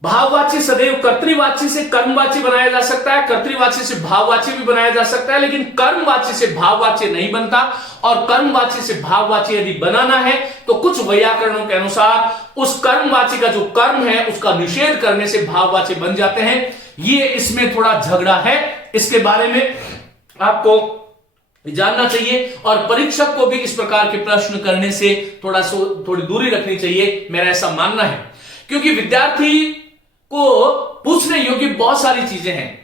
भाववाची सदैव कर्तृवाची से कर्मवाची बनाया जा सकता है, कर्तृवाची से भाववाची भी बनाया जा सकता है, लेकिन कर्मवाची से भाववाची नहीं बनता। और कर्मवाची से भाववाची यदि बनाना है तो कुछ वैयाकरणों के अनुसार उस कर्मवाची का जो कर्म है उसका निषेध करने से भाववाची बन जाते हैं। ये इसमें थोड़ा झगड़ा है, इसके बारे में आपको जानना चाहिए और परीक्षक को भी इस प्रकार के प्रश्न करने से थोड़ी दूरी रखनी चाहिए, मेरा ऐसा मानना है। क्योंकि विद्यार्थी को पूछने योग्य बहुत सारी चीजें हैं।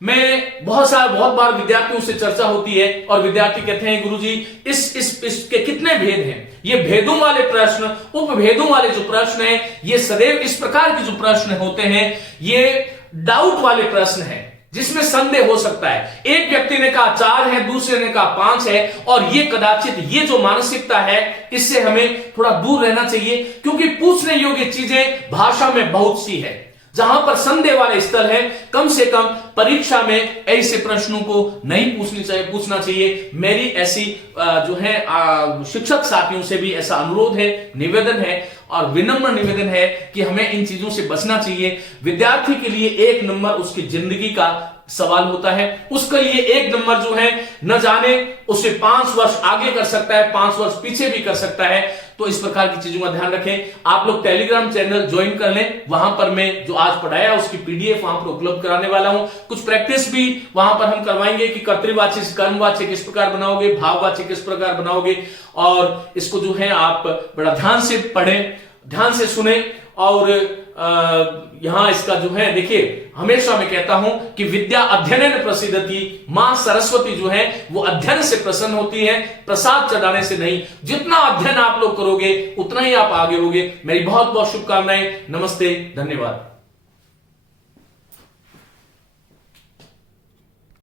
बहुत बार विद्यार्थियों से चर्चा होती है और विद्यार्थी कहते हैं गुरुजी इसके कितने भेद हैं। ये भेदों वाले प्रश्न, उपभेदों वाले जो प्रश्न हैं, ये सदैव इस प्रकार के जो प्रश्न होते हैं ये डाउट वाले प्रश्न हैं जिसमें संदेह हो सकता है। एक व्यक्ति ने कहा 4 है, दूसरे ने कहा 5 है, और ये कदाचित ये जो मानसिकता है इससे हमें थोड़ा दूर रहना चाहिए, क्योंकि पूछने योग्य चीजें भाषा में बहुत सी है। जहां पर संदेह वाले स्थल है, कम से कम परीक्षा में ऐसे प्रश्नों को नहीं पूछना चाहिए। मेरी ऐसी जो है शिक्षक साथियों से भी ऐसा अनुरोध है, निवेदन है और विनम्र निवेदन है कि हमें इन चीजों से बचना चाहिए। विद्यार्थी के लिए 1 नंबर उसकी जिंदगी का सवाल होता है, उसके लिए 1 नंबर जो है न जाने उसे 5 वर्ष आगे कर सकता है, 5 वर्ष पीछे भी कर सकता है। तो इस प्रकार की चीजों का ध्यान रखें। आप लोग टेलीग्राम चैनल ज्वाइन कर लें, वहां पर मैं जो आज पढ़ाया उसकी पीडीएफ वहां पर उपलब्ध कराने वाला हूं। कुछ प्रैक्टिस भी वहां पर हम करवाएंगे कि कर्तृवाची से कर्मवाची किस प्रकार बनाओगे, भाववाची किस प्रकार बनाओगे, और इसको जो है आप बड़ा ध्यान से पढ़ें, ध्यान से सुने। और यहां इसका जो है देखिए, हमेशा मैं कहता हूं कि विद्या अध्ययन प्रसिद्धति, मां सरस्वती जो है वो अध्ययन से प्रसन्न होती है, प्रसाद चढ़ाने से नहीं। जितना अध्ययन आप लोग करोगे उतना ही आप आगे होगे। मेरी बहुत बहुत शुभकामनाएं। नमस्ते, धन्यवाद।